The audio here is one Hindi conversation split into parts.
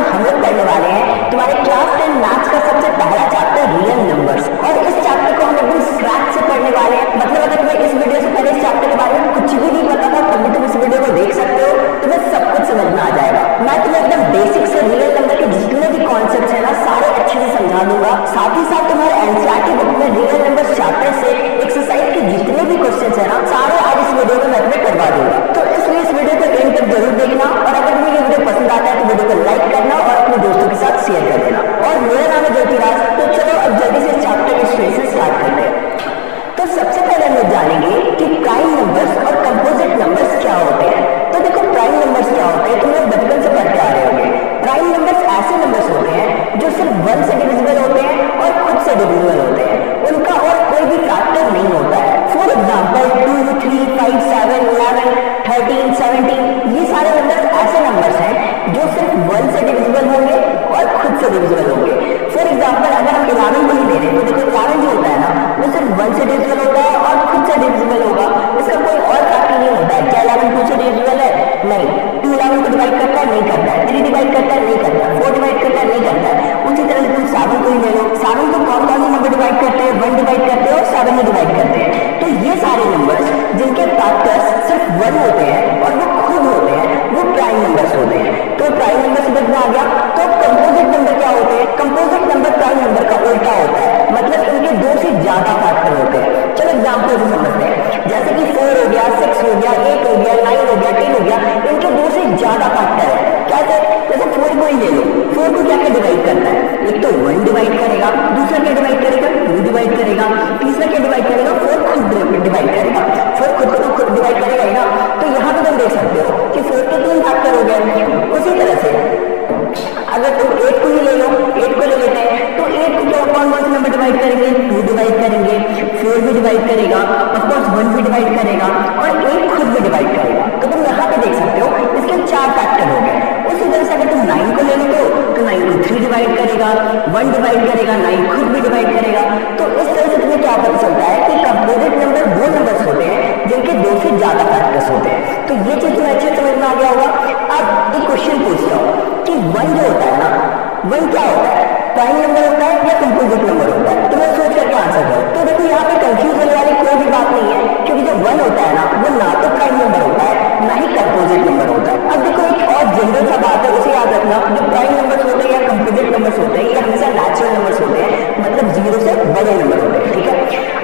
में हम लोग पढ़ने वाले हैं तुम्हारे क्लास 10 मैथ्स का सबसे पहला चैप्टर रियल नंबर्स। और इस चैप्टर को हम एकदम स्क्रैच से पढ़ने वाले हैं। मतलब अगर तुम्हें इस वीडियो से पहले इस चैप्टर के बारे में कुछ भी नहीं पता था तब भी तुम इस वीडियो को देख सकते हो, तुम्हें सब कुछ समझ में आ जाएगा। मैं तुम्हें एकदम बेसिक से रियल नंबर के जितने भी कॉन्सेप्ट है ना सारे अच्छे से समझा दूंगा। साथ ही साथ तुम्हारे एनसीईआरटी बुक में रियल नंबर चैप्टर से एक्सरसाइज के जितने भी क्वेश्चन है ना सारे आज इस वीडियो में मैं तुम्हें करवा दूंगा। तो इसलिए इस वीडियो को एंड तक जरूर देखना, और अगर तुम्हें ये वीडियो पसंद आता है तो वीडियो को लाइक करना और अपने दोस्तों के साथ शेयर कर देना। और मेरा नाम है ज्योतिराज। तो चलो अब जल्दी से चैप्टर के स्टेशन स्टार्ट करते हैं। तो सबसे पहले हम लोग जानेंगे कि प्राइम नंबर्स और कंपोजिट नंबर्स क्या होते हैं। तो देखो प्राइम नंबर्स क्या होते हैं, तुम लोग बचपन से पढ़ते आ रहे होंगे। प्राइम नंबर्स ऐसे नंबर्स होते हैं जो सिर्फ 1 से डिविजिबल होते हैं और खुद से डिविजिबल होते हैं, उनका और कोई भी फैक्टर नहीं होता है। फॉर एग्जाम्पल 2, 3, 5, 7, 11, 13, 17 ये सारे नंबर्स ऐसे नंबर्स हैं जो सिर्फ 1 से डिविजिबल होंगे और खुद से डिविजिबल होंगे। फॉर एग्जाम्पल अगर हम 11 को ही ले रहे हैं तो देखो 11 जो होता है ना वो सिर्फ 1 से डिविजिबल होता है और खुद से डिविजिबल होगा, इसका कोई और फैक्टर नहीं होता है। क्या 11 2 से डिविजिबल है? नहीं। 2 11 को डिवाइड करता है? नहीं करता है। 3 डिवाइड करता है? नहीं करता है। 4 डिवाइड करता है? नहीं करता है। उसी तरह से तुम 7 को ही ले लो, 7 को कौन कौन से नंबर डिवाइड करते हैं? 1 डिवाइड करते हैं और 7 में डिवाइड करते हैं। तो ये सारे नंबर्स जिनके फैक्टर्स सिर्फ 1 होते हैं और वो खुद होते हैं वो प्राइम नंबर्स होते हैं। तो प्राइम नंबर समझ में आ गया। तो कंपोजिट नंबर क्या होते हैं? कंपोजिट नंबर प्राइम नंबर का उल्टा होता है, मतलब इनके 2 से ज्यादा फैक्टर होते हैं। चलो एग्जाम्पल से समझते हैं, जैसे कि 4 हो गया, 6 हो गया, 8 हो गया, 9 हो गया, 10 हो गया, इनके 2 से ज्यादा फैक्टर है। कैसे? जैसे 4 को ही ले लो, 4 को क्या क्या डिवाइड करता है? एक तो 1 डिवाइड करेगा, दूसरा क्या डिवाइड करेगा? 2 डिवाइड करेगा, तीसरा क्या डिवाइड करेगा? 4 खुद डिवाइड करेगा। 4 खुद को तो खुद डिवाइड करेगा ही ना। तो यहाँ पे तुम देख सकते हो कि 4 के 3 फैक्टर हो गए। उसी तरह से अगर तुम 8 को ही ले लो, 8 को ले लेते हैं तो 8 को क्या कौन कौन से नंबर डिवाइड करेंगे? 2 डिवाइड करेंगे, 4 भी डिवाइड करेगा, ऑफकोर्स 1 भी डिवाइड करेगा और 8 खुद भी डिवाइड करेगा। तो तुम यहाँ पे देख सकते हो इसके 4 फैक्टर हो गए। उसी तरह से अगर तुम 9 को ले लो तो 9 को 3 डिवाइड करेगा, 1 डिवाइड करेगा, 9 खुद भी डिवाइड करेगा। तो इस तरह से तुम्हें क्या पता चलता है कि कंपोजिट नंबर वो नंबर्स होते हैं जिनके 2 से ज्यादा फैक्टर्स होते हैं। तो ये चीज तुम्हें अच्छे समझ में आ गया होगा। अब एक क्वेश्चन पूछता हूँ कि 1 जो होता है ना 1 क्या होता है? प्राइम नंबर होता है या कंपोजिट नंबर होता है? तुम्हें सोच करके आंसर करो। तो देखो यहाँ पे कंफ्यूज होने वाली कोई भी बात नहीं है, क्योंकि जो 1 होता है ना वो ना तो प्राइम नंबर होता है ना ही कंपोजिट नंबर होता है। अब देखो एक और जनरल सा बात है, उसे याद रखना, जो प्राइम नंबर्स होते हैं या कंपोजिट नंबर्स होते हैं ये हमेशा नेचुरल नंबर्स होते हैं, मतलब 0 से बड़े नंबर होते हैं। ठीक है,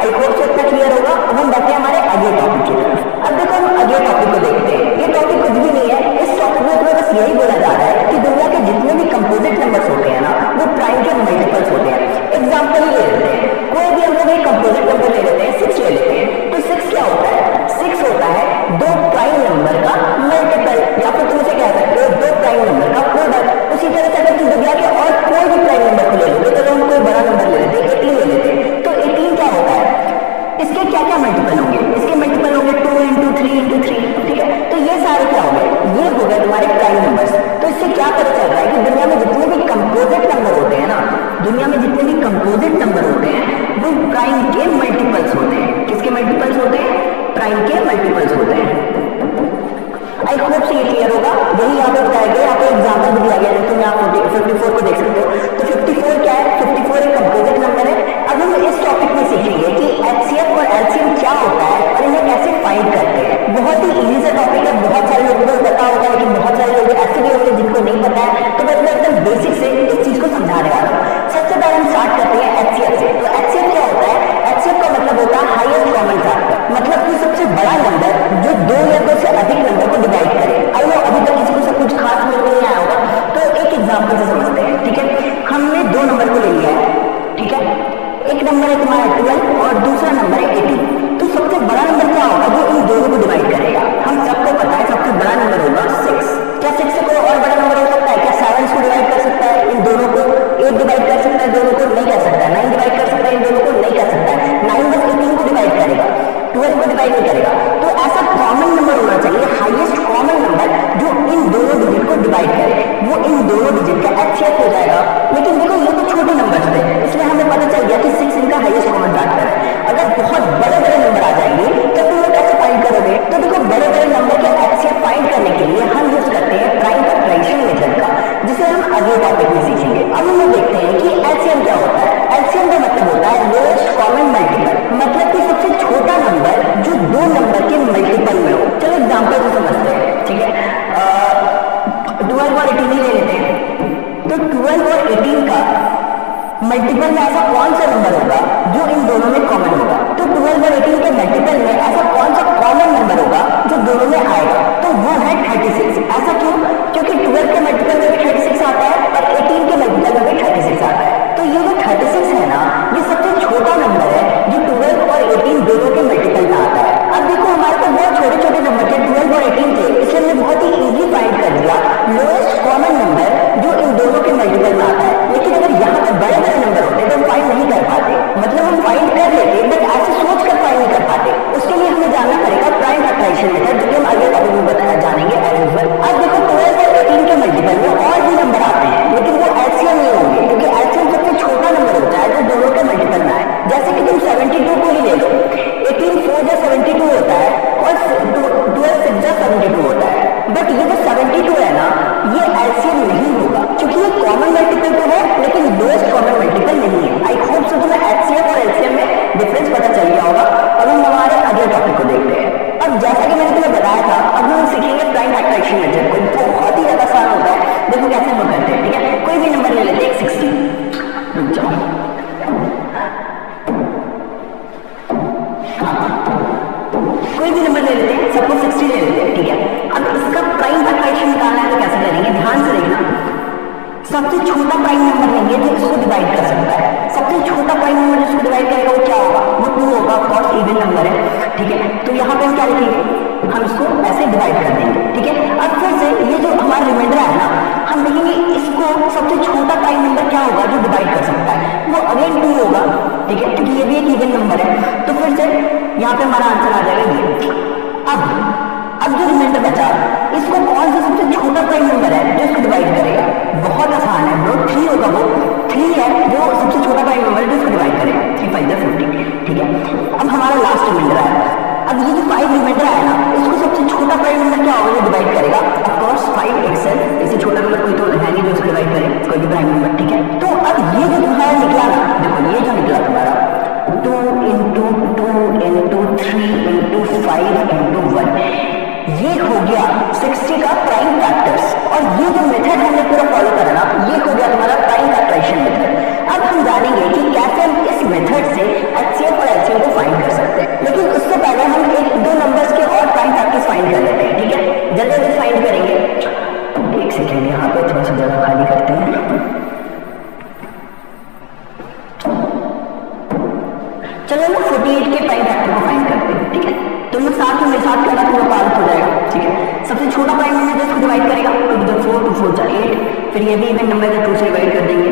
आई होप से इतना क्लियर होगा। अब हम बढ़ते हैं हमारे अगले टॉपिक की तरफ। अब देखो हम अगले टॉपिक को देखते हैं। ये टॉपिक कुछ भी नहीं है, इस टॉपिक में तुम्हें बस यही बोला जा रहा है कि दुनिया के जितने भी कंपोजिट नंबर्स होते हैं ना वो प्राइम के मल्टीपल्स होते हैं। एग्जाम्पल ही ले लेते हैं, कोई भी हम लोग एक कंपोजिट नंबर ले लेते हैं, 6 ले लेते हैं। तो 6 क्या होता है? 6 होता है 2 प्राइम नंबर का मल्टीपल, या फिर तुम इसे कह सकते हो 2 प्राइम नंबर का प्रोडक्ट। उसी तरह से अगर तुम दुनिया के और कोई भी प्राइम नंबर को ले लोगे, तो हम कोई बड़ा नंबर ले लेते हैं, 18 ले लेते हैं। तो 18 क्या होता है? इसके क्या क्या मल्टीपल होंगे? इसके मल्टीपल होंगे 2 into 3 into 3। ठीक है, तो ये सारे क्या हो गए? ये हो गए तुम्हारे प्राइम नंबर्स। तो इससे क्या पता चल रहा है कि दुनिया में जितने भी कंपोजिट नंबर होते हैं ना, दुनिया में जितने भी कंपोजिट नंबर होते हैं वो प्राइम के मल्टीपल्स होते हैं। किसके मल्टीपल्स होते हैं? प्राइम के मल्टीपल्स होते हैं। आई होप से ये क्लियर होगा। यही यहाँ पे बताया गया, यहाँ पे एग्जाम्पल भी दिया गया है। तुम यहाँ 54 को देख सकते हो। तो 54 क्या है? 54 एक कंपोजिट नंबर है। अब हम इस टॉपिक में सीखेंगे कि एचसीएफ और एलसीएम क्या होता है और इन्हें कैसे फाइंड करते हैं। बहुत ही इजी सा टॉपिक है, बहुत सारे लोगों को पता होगा, लेकिन बहुत सारे लोग ऐसे भी होंगे जिनको नहीं पता है। तो मैं एकदम बेसिक से इस चीज को समझाने वाला हूँ। सबसे पहले हम स्टार्ट करते हैं एचसीएफ से। तो एचसीएफ क्या होता है? एचसीएफ का मतलब होता है हाईएस्ट कॉमन फैक्टर, मतलब कि सबसे बड़ा नंबर जो 2 या 2 से अधिक नंबर को डिवाइड करे। आई नो अभी तक किसी को सब कुछ खास समझ में नहीं आया होगा, तो एक एग्जाम्पल से समझते हैं। ठीक है, हमने मल्टीपल में ऐसा कौन सा नंबर होगा जो इन दोनों में कॉमन होगा? तो 12 और 18 के मल्टीपल में ऐसा कौन सा कॉमन नंबर होगा जो दोनों में आएगा? तो वो है 36। ऐसा क्यों? क्योंकि 12 के मल्टीपल में भी 36 आता है और 18 के मल्टीपल में भी 36 आता है। तो ये जो 36 है ना, ये सबसे छोटा नंबर है जो 12 और 18 दोनों के मल्टीपल में आता है। अब देखो हमारे पास बहुत छोटे छोटे नंबर थे, 12 और 18 थे, इसलिए हमने बहुत ही इजी फाइंड कर दिया लोएस्ट कॉमन नंबर जो इन दोनों के मल्टीपल में आता है। लेकिन अगर यहाँ पर बड़े बड़े नंबर होते तो हम फाइंड नहीं कर पाते, मतलब हम फाइंड कर लेते बट ऐसे सोच कर फाइंड नहीं कर पाते। उसके लिए हमें जानना पड़ेगा प्राइम फैक्टराइजेशन मेथड, जो कि हम आगे टॉपिक में बताया जानेंगे एज यूजुअल। अब देखो 12 और 18 के मल्टीपल में और भी नंबर आते हैं, लेकिन वो एलसीएम नहीं होंगे, क्योंकि एलसीएम सबसे छोटा नंबर होता है जो दोनों के मल्टीपल में आए। जैसे कि तुम 72 को ही ले लो, 18 4 जा 72 होता है और 12 6 जा 72 होता है। बट ये जो 72 है ना, ये एलसीएम नहीं होगा, क्योंकि ये कॉमन मल्टीपल तो है लेकिन लोएस्ट कॉमन मल्टीपल नहीं है। आई होप सो तुम्हें एचसीएफ और एलसीएम में डिफरेंस पता चल गया होगा। अब हम हमारे अगले टॉपिक को देखते हैं। अब जैसा कि मैंने तुम्हें बताया था, अब हम सीखेंगे प्राइम फैक्टराइजेशन मेथड को। बहुत ही ज्यादा आसान होता है, देखो कैसे हम करते हैं। ठीक है, कोई भी नंबर ले लेते हैं, 60। रुक जाओ, कोई भी नंबर ले लेते हैं, सपोज 60 ले लेते हैं। ठीक है, अब इसका प्राइम फैक्टराइजेशन निकालना है तो कैसे करेंगे, ध्यान से देखना। सबसे छोटा प्राइम नंबर लेंगे जो इसको डिवाइड कर सकता है। सबसे छोटा प्राइम नंबर जिसको डिवाइड करेगा वो क्या होगा, वो 2 होगा। ऑफ कोर्स इवन नंबर है। ठीक है, तो यहाँ पे हम क्या लिखेंगे, हम इसको ऐसे डिवाइड कर देंगे। ठीक है, अब फिर से ये जो हमारा रिमाइंडर है ना, हम देखेंगे इसको सबसे छोटा प्राइम नंबर क्या होगा जो डिवाइड कर सकता है, वो अगेन 2 होगा। ठीक है, क्योंकि ये भी एक इवन नंबर है। तो फिर से यहाँ पे हमारा आंसर आ जाएगा ये। अब जो रिमाइंडर बचा, इसको कौन सा सबसे छोटा प्राइम नंबर है जो इसको डिवाइड करेगा? बहुत आसान है ब्रो, 3 होगा। वो 3 है जो सबसे छोटा प्राइम नंबर है जो इसको डिवाइड करेगा। 3 5 जा 50। ठीक है, अब हमारा लास्ट रिमाइंडर आया। अब ये जो 5 रिमाइंडर आया ना, इसको सबसे छोटा प्राइम नंबर क्या होगा जो डिवाइड करेगा? Of course 5 itself। इससे छोटा नंबर कोई तो है नहीं जो इसको डिवाइड करे, कोई भी प्राइम नंबर। ठीक है, तो अब ये जो तुम्हारा निकला ना, देखो ये जो निकला तुम्हारा 2 into 2 into 3 into 5 into 1, ये हो गया 60 का प्राइम फैक्टर्स। और ये जो मेथड हमने पूरा फॉलो करा ना, ये हो गया तुम्हारा प्राइम फैक्टराइजेशन मेथड। अब हम जानेंगे कि कैसे हम इस मेथड से एचसीएफ और एलसीएम को फाइंड कर सकते हैं। लेकिन उससे पहले हम 1-2 नंबर्स के और प्राइम फैक्टर्स फाइंड कर लेते हैं। ठीक है, जल्दी जल्दी फाइंड करेंगे। एक सेकेंड, यहाँ पे थोड़ा सा जगह खाली करते हैं। चलो ना 48 के प्राइम फैक्टर को फाइंड करते हैं। ठीक है, तुम लोग साथ में मेरे साथ करना, तुम्हें पालत हो जाएगा। ठीक है, सबसे छोटा प्राइम नंबर जिसको डिवाइड करेगा 2 to the 4, 2 4 जा 8। फिर ये भी इवन नंबर है तो 2 से डिवाइड कर देंगे।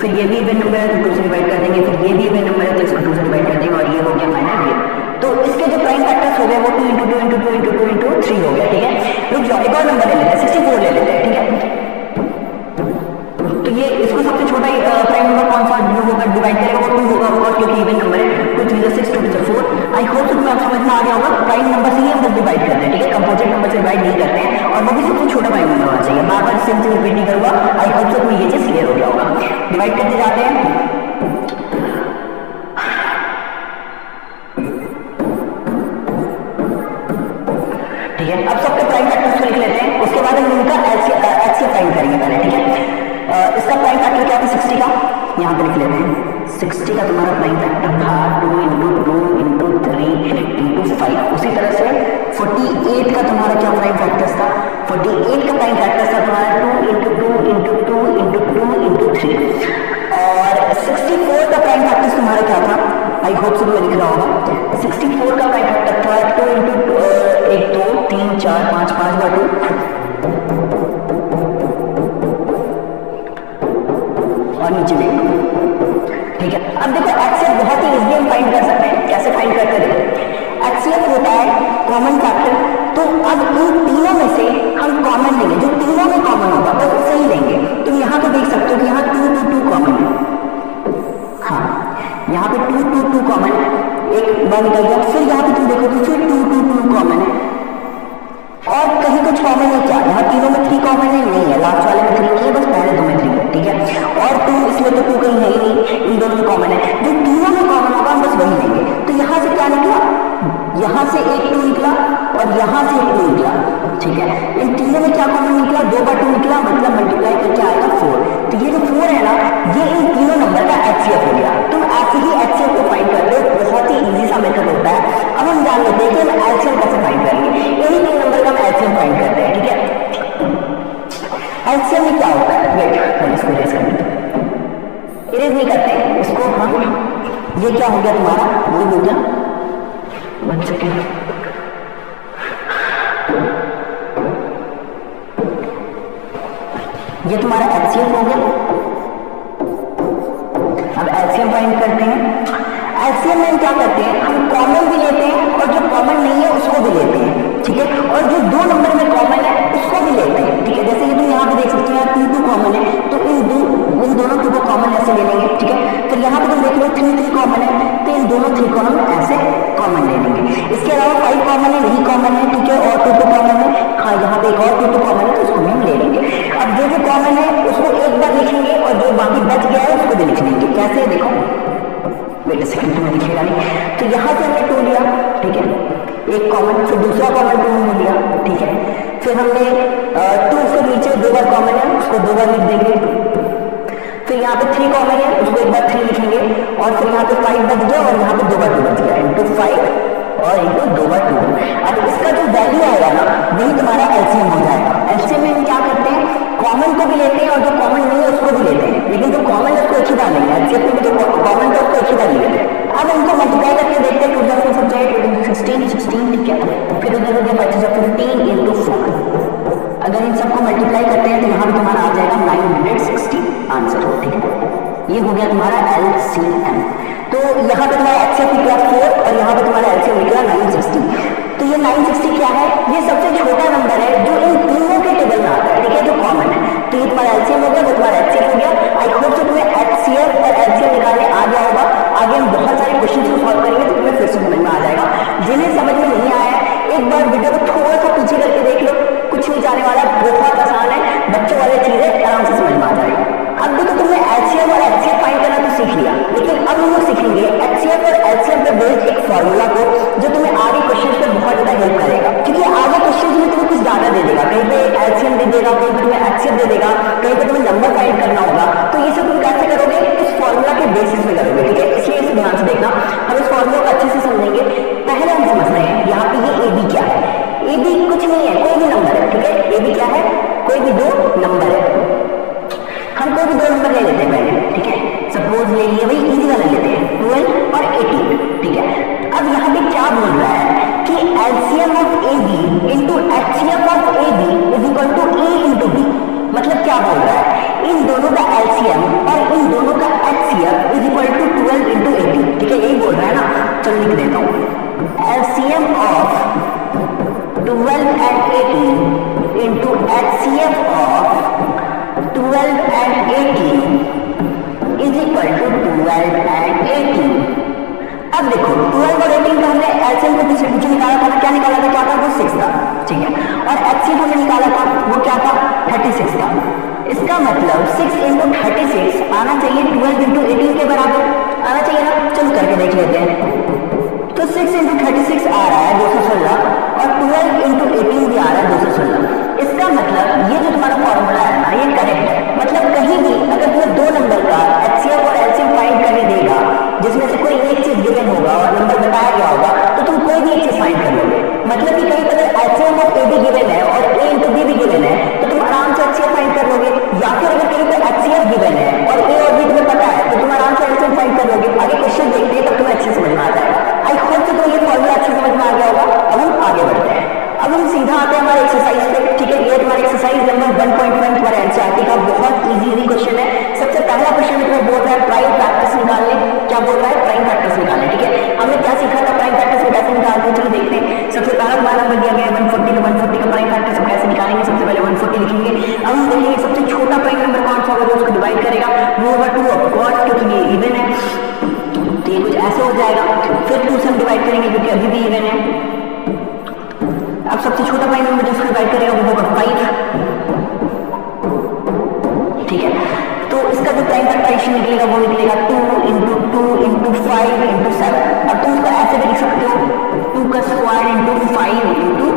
फिर ये भी इवन नंबर है तो 2 से डिवाइड कर देंगे। फिर ये भी इवन नंबर है तो इसको 2 से डिवाइड कर देंगे। और ये हो गया फाइनल ये। तो इसके जो प्राइम फैक्टर्स हो गए वो 2 into 2 into 2 into 2 into 3 हो गया। ठीक है, रुक जाओ, एक और नंबर ले लेते हैं, 64 ले लेते हैं। ठीक है, तो ये इसको सबसे छोटा प्राइम नंबर कौन सा जो होगा डिवाइड करेगा वो 2 होगा, ऑफकोर्स, क्योंकि इवन नंबर है। 2 3 6 2 to 4। आई होप तुम्हें आप समझ में आ गया होगा। प्राइम नंबर से ही हम डिवाइड करते हैं। ठीक है, कंपोजिट नंबर से डिवाइड नहीं करते हैं, और वो भी सबसे छोटा प्राइम नंबर होना चाहिए। बार बार सिंपल रिपीट नहीं करूंगा। आई होप सो तुम्हें ये चीज क्लियर हो गया होगा। डिवाइड करते जाते हैं। ठीक है, अब सबके प्राइम फैक्टर्स को लिख लेते हैं। उसके बाद हम इनका एचसीएफ फाइंड करेंगे पहले। ठीक है, इसका प्राइम फैक्टर क्या था 60 का, यहाँ पे लिख लेते हैं। 60 का तुम्हारा प्राइम फैक्टर था 2 into 2 into 3 into 5। उसी तरह से 48 का तुम्हारा क्या प्राइम फैक्टर्स था? 48 का प्राइम फैक्टर्स था तुम्हारा 2 into 2 into 2 into 2 into 3। और 64 का प्राइम फैक्टर्स तुम्हारा क्या था? आई होप से तुम्हें लिख रहा होगा। 64 का प्राइम फैक्टर था 2 into 1 2 3 4 5 5 बार 2 और नीचे देखो। ठीक है, अब देखो एचसीएफ बहुत ही इजीली हम फाइंड कर सकते हैं। कैसे फाइंड करते देखो, एचसीएफ होता है कॉमन फैक्टर। तो अब इन तीनों में से हम कॉमन लेंगे, जो तीनों में कॉमन होगा बस उसे ही लेंगे। तुम यहाँ पे देख सकते हो कि यहाँ 2 2 2 कॉमन है। हाँ, यहाँ पे 2 2 2 कॉमन है, एक बार निकल गया। फिर यहाँ पे तुम देखो कि फिर 2 2 2 कॉमन है, और कहीं कुछ कॉमन है क्या? यहाँ तीनों में 3 कॉमन है, नहीं है। लास्ट वाले में 3 नहीं है, बस पहले 2 में 3 है। ठीक है, और 2 इसलिए तो 2 कहीं है ही नहीं, इन दोनों में कॉमन है। जो तीनों में कॉमन होगा हम बस वही लेंगे। तो यहाँ से क्या निकला? यहाँ से एक 2 निकला और यहाँ से एक 2 निकला। ठीक है, इन तीनों में क्या कॉमन निकला? 2 बार 2 निकला, मतलब मल्टीप्लाई करके आएगा 4। तो ये जो 4 है ना, ये इन तीनों नंबर का HCF हो गया। तुम ऐसे ही HCF को फाइंड करते हो, बहुत ही इजी सा मेथड होता है। अब हम जान लेते हैं कि हम LCM कैसे फाइंड करेंगे। यही 3 नंबर का हम LCM फाइंड करते हैं, ठीक है। LCM में क्या होता है, वेट हम इसको इरेज कर लेते हैं, इरेज नहीं करते इसको हम। ये क्या हो गया तुम्हारा, वो हो गया 1 सेकेंड, ये तुम्हारा HCF हो गया। अब LCM फाइंड करते हैं। LCM में क्या करते हैं, हम कॉमन भी लेते हैं और जो कॉमन नहीं है उसको भी लेते हैं, ठीक है, और जो 2 नंबर में कॉमन है उसको भी लेते हैं, ठीक है। जैसे कि तुम यहाँ पे देख सकते हो, 2 कॉमन है तो इन दोनों को कॉमन ऐसे ले लेंगे, ठीक है। फिर यहाँ पे तुम देख लो 3 कॉमन है तो इन दोनों 3 को हम ऐसे कॉमन ले लेंगे। इसके अलावा 5 कॉमन है, यही कॉमन है, ठीक है, और 2 कॉमन है, हाँ यहाँ पे एक और 2 कॉमन है तो उसको भी हम ले लेंगे। अब जो कॉमन है उसको एक बार लिखेंगे और जो बाकी बच गया है उसको भी लिख लेंगे। कैसे, देखो वेट अ सेकंड, तुम्हें दिखेगा नहीं। तो यहाँ से हमने 2 लिया, ठीक है, एक कॉमन, फिर दूसरा कॉमन 2 लिया, ठीक है, फिर हमने 2 से नीचे 2 बार कॉमन है उसको 2 बार लिख देंगे। फिर यहाँ पे 3 कॉमन है उसको एक बार 3 लिखेंगे, और फिर यहाँ पे 5 बच गया और यहाँ पे 2 बार 2 बच गया, इंटू 5 और इंटू 2 बार 2। अब इसका जो वैल्यू आएगा ना वही तुम्हारा LCM हो जाएगा। LCM में हम क्या करते हैं, कॉमन को भी लेते हैं और जो कॉमन नहीं है उसको भी लेते हैं, लेकिन जो कॉमन है उसको एक ही बार लेंगे। LCM में तो कॉमन तो उसको एक ही बार लेते हैं। अब इनको मल्टीप्लाई करके देखते हैं, 2 10 सब जाए 16, ठीक है, फिर उधर हो गया 15 इंटू 4। अगर इन सबको मल्टीप्लाई करते हैं तो यहाँ पे तुम्हारा आ जाएगा 960 आंसर, ठीक है। ये हो गया तुम्हारा LCM। तो यहाँ पे तुम्हारा HCF निकला 4 और यहाँ पे तुम्हारा LCM निकला 960। तो ये 960 क्या है, ये सबसे छोटा नंबर है जो इन तीनों के टेबल में आता है, ठीक है, जो कॉमन है। तो ये तुम्हारा LCM हो गया, वो तुम्हारा HCF हो गया। आई होप कि तुम्हें HCF और LCM निकालने आ गया होगा। आगे हम बहुत सारे क्वेश्चन को सॉल्व करेंगे तो तुम्हें फिर से समझ में आ जाएगा। जिन्हें समझ में नहीं आया है एक बार वीडियो को थोड़ा सा पीछे करके देख लो, कुछ नहीं जाने वाला, बहुत आसान है, बच्चों वाली चीजें आराम से समझ में आ जाएगा। अब देखो तुमने LCM और HCF फाइंड करना तो सीख लिया, लेकिन अब हम लोग सीखेंगे HCF और LCM पे बेस्ड एक फॉर्मूला को जो तुम्हें आगे क्वेश्चन पे बहुत ज्यादा हेल्प करेगा। क्योंकि आगे क्वेश्चन में तुम्हें कुछ ज्यादा दे देगा, कहीं पे LCM दे देगा, कहीं पे तुम्हें HCF दे देगा, कहीं पे तुम्हें नंबर फाइंड करना होगा। तो ये सब तुम कैसे करोगे, इस फॉर्मूला के बेसिस पे करोगे, ठीक है। इसलिए इसे ध्यान से देखना, हम इस फॉर्मूला को अच्छे से समझेंगे। पहले हम समझ रहे हैं यहाँ पे ये AB क्या है। AB कुछ नहीं है, कोई भी नंबर है, ठीक है। AB क्या है, कोई भी 2 नंबर है। हम कोई भी 2 नंबर ले लेते हैं पहले, ठीक है। सपोज ले लिए, वही इजी वाला लेते हैं, 12 और 18, ठीक है। अब यहाँ पे क्या बोल रहा है कि LCM of AB into HCF of AB is equal to A into B। मतलब क्या बोल रहा है, इन दोनों का LCM और इन दोनों का HCF is equal to 12 into 18, ठीक है, यही बोल रहा है ना। चलो लिख देता हूँ, LCM of 12 and 18 into HCF of 12 and 18 is equal to 12 and 18। अब देखो 12 और 18 का हमने LCM को पीछे निकाला था, क्या निकाला था, क्या था, वो 6 था, ठीक है, और HCF हमने निकाला था, वो क्या था, 36 था। इसका मतलब 6 इंटू 36 आना चाहिए 12 इंटू 18 के बराबर, आना चाहिए ना। चलो करके देख लेते हैं। तो 6 इंटू 36 आ रहा है 216 और 12 इंटू 18 भी आ रहा है 216। इसका मतलब ये जो तुम्हारा फॉर्मूला है ना, ये करेक्ट है। मतलब कहीं भी अगर तुम्हें 2 नंबर का HCF और LCM फाइंड करने देगा, जिसमें से कोई एक चीज गिवन होगा और नंबर बताया गया होगा, तो तुम कोई भी एक चीज फाइंड कर लोगे। मतलब कि कहीं पर LCM ऑफ AB गिवन है और A इंटू B भी गिवन है तो तुम आराम से HCF फाइंड कर लोगे। या फिर अगर कहीं पर HCF गिवन है और A और B तुम्हें पता है तो तुम आराम से LCM फाइंड कर लोगे। आगे क्वेश्चन देखते हैं तब तुम्हें अच्छे समझ में आ जाएगा। आई होप कि तो ये फॉर्मूला अच्छे समझ में आ गया होगा। अब हम आगे बढ़ते हैं। अब हम सीधा आते हैं हमारे एक्सरसाइज पे, ठीक है। ये तुम्हारा एक्सरसाइज नंबर 1.1 तुम्हारे एनसीईआरटी का बहुत इजी क्वेश्चन है। सबसे पहला क्वेश्चन तुम्हें बोल रहा है प्राइम फैक्टर्स निकालने। क्या बोल रहा है, प्राइम फैक्टर्स निकालने, ठीक है। हमने क्या सीखा था, प्राइम फैक्टर्स को कैसे निकालते हैं, चलो देखते हैं। सबसे पहला हमारा नंबर दिया गया है 140 का प्राइम फैक्टर्स को कैसे निकालेंगे। सबसे पहले 140 लिखेंगे। अब हम देखेंगे सबसे छोटा प्राइम नंबर कौन सा होगा जो उसको डिवाइड करेगा, वो होगा 2 ऑफ कोर्स, क्योंकि ये इवन है तो ये कुछ ऐसे हो जाएगा। फिर 2 से हम डिवाइड करेंगे क्योंकि अभी भी इवन है। अब सबसे छोटा प्राइम नंबर जिसको डिवाइड करेगा वो होगा 5, ठीक है। तो इसका जो प्राइम फैक्टराइजेशन निकलेगा वो निकलेगा 2 इंटू 2 इंटू 5 इंटू 7। अब तुम इसको ऐसे भी लिख सकते हो 2 का स्क्वायर इंटू 5 इंटू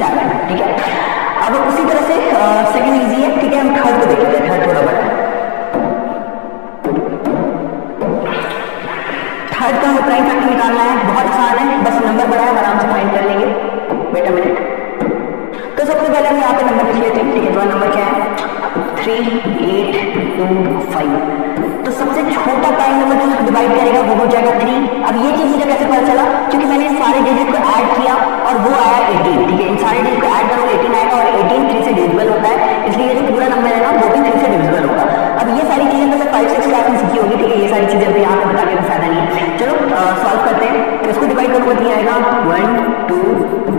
7, ठीक है। अब उसी तरह से सेकंड इजी है, ठीक है। हम थर्ड को देखेंगे, थर्ड थोड़ा बड़ा है। प्राइम फैक्टर निकालना है, बहुत आसान है, बस नंबर बड़ा है, आराम से फाइंड कर लेंगे। Wait a minute. तो सबसे पहले हम यहाँ पे नंबर लिख लेते हैं, ठीक है। तो नंबर क्या है 3, 8, 2, 5। तो सबसे छोटा प्राइम नंबर जो उसको डिवाइड करेगा वो हो जाएगा 3। अब ये चीज मुझे कैसे पता चला, क्योंकि मैंने सारे डिजिट को ऐड किया और वो आया 18, ठीक है। इन सारे डिजिट को ऐड करोगे 18 आएगा और 18 3 से डिविजिबल होता है, इसलिए ये जो पूरा नंबर है ना वो भी 3 से डिविजिबल होगा। अब ये सारी चीजें तो मैं 5-6 क्लास में सीखी होगी, ठीक है। ये सारी चीजें अभी यहाँ पे बता के फायदा नहीं है। चलो सॉल्व करते हैं। तो इसको डिवाइड करोगे तो आएगा 1, 2,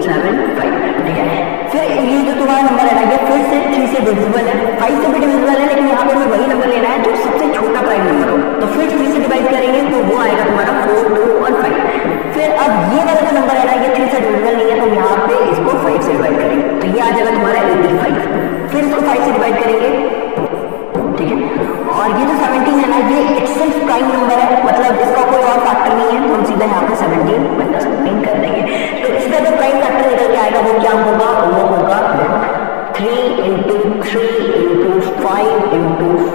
7, 5, ठीक है। फिर ये जो तुम्हारा नंबर है ना ये फिर से 3 से डिविजिबल है, 5 से भी डिविजिबल है, लेकिन यहाँ पे हमें वही नंबर लेना है जो सबसे छोटा प्राइम नंबर हो। तो फिर 3 से डिवाइड करेंगे तो वो आएगा तुम्हारा 4, 2 और 5। फिर अब ये वाला जो नंबर है ना ये 3 से डिविजिबल नहीं है, तो यहाँ पे इसको 5 से डिवाइड करेंगे तो ये आ जाएगा तुम्हारा 85। फिर इसको 5 से डिवाइड करेंगे, ठीक है। और ये जो 17 है ना ये इटसेल्फ प्राइम नंबर है, मतलब इसका कोई और फैक्टर नहीं है, तो हम सीधा यहाँ पे 17 कर देंगे। तो इसका जो प्राइम फैक्टर निकल के आएगा वो क्या होगा, वो होगा 3 × 3 × 5 ×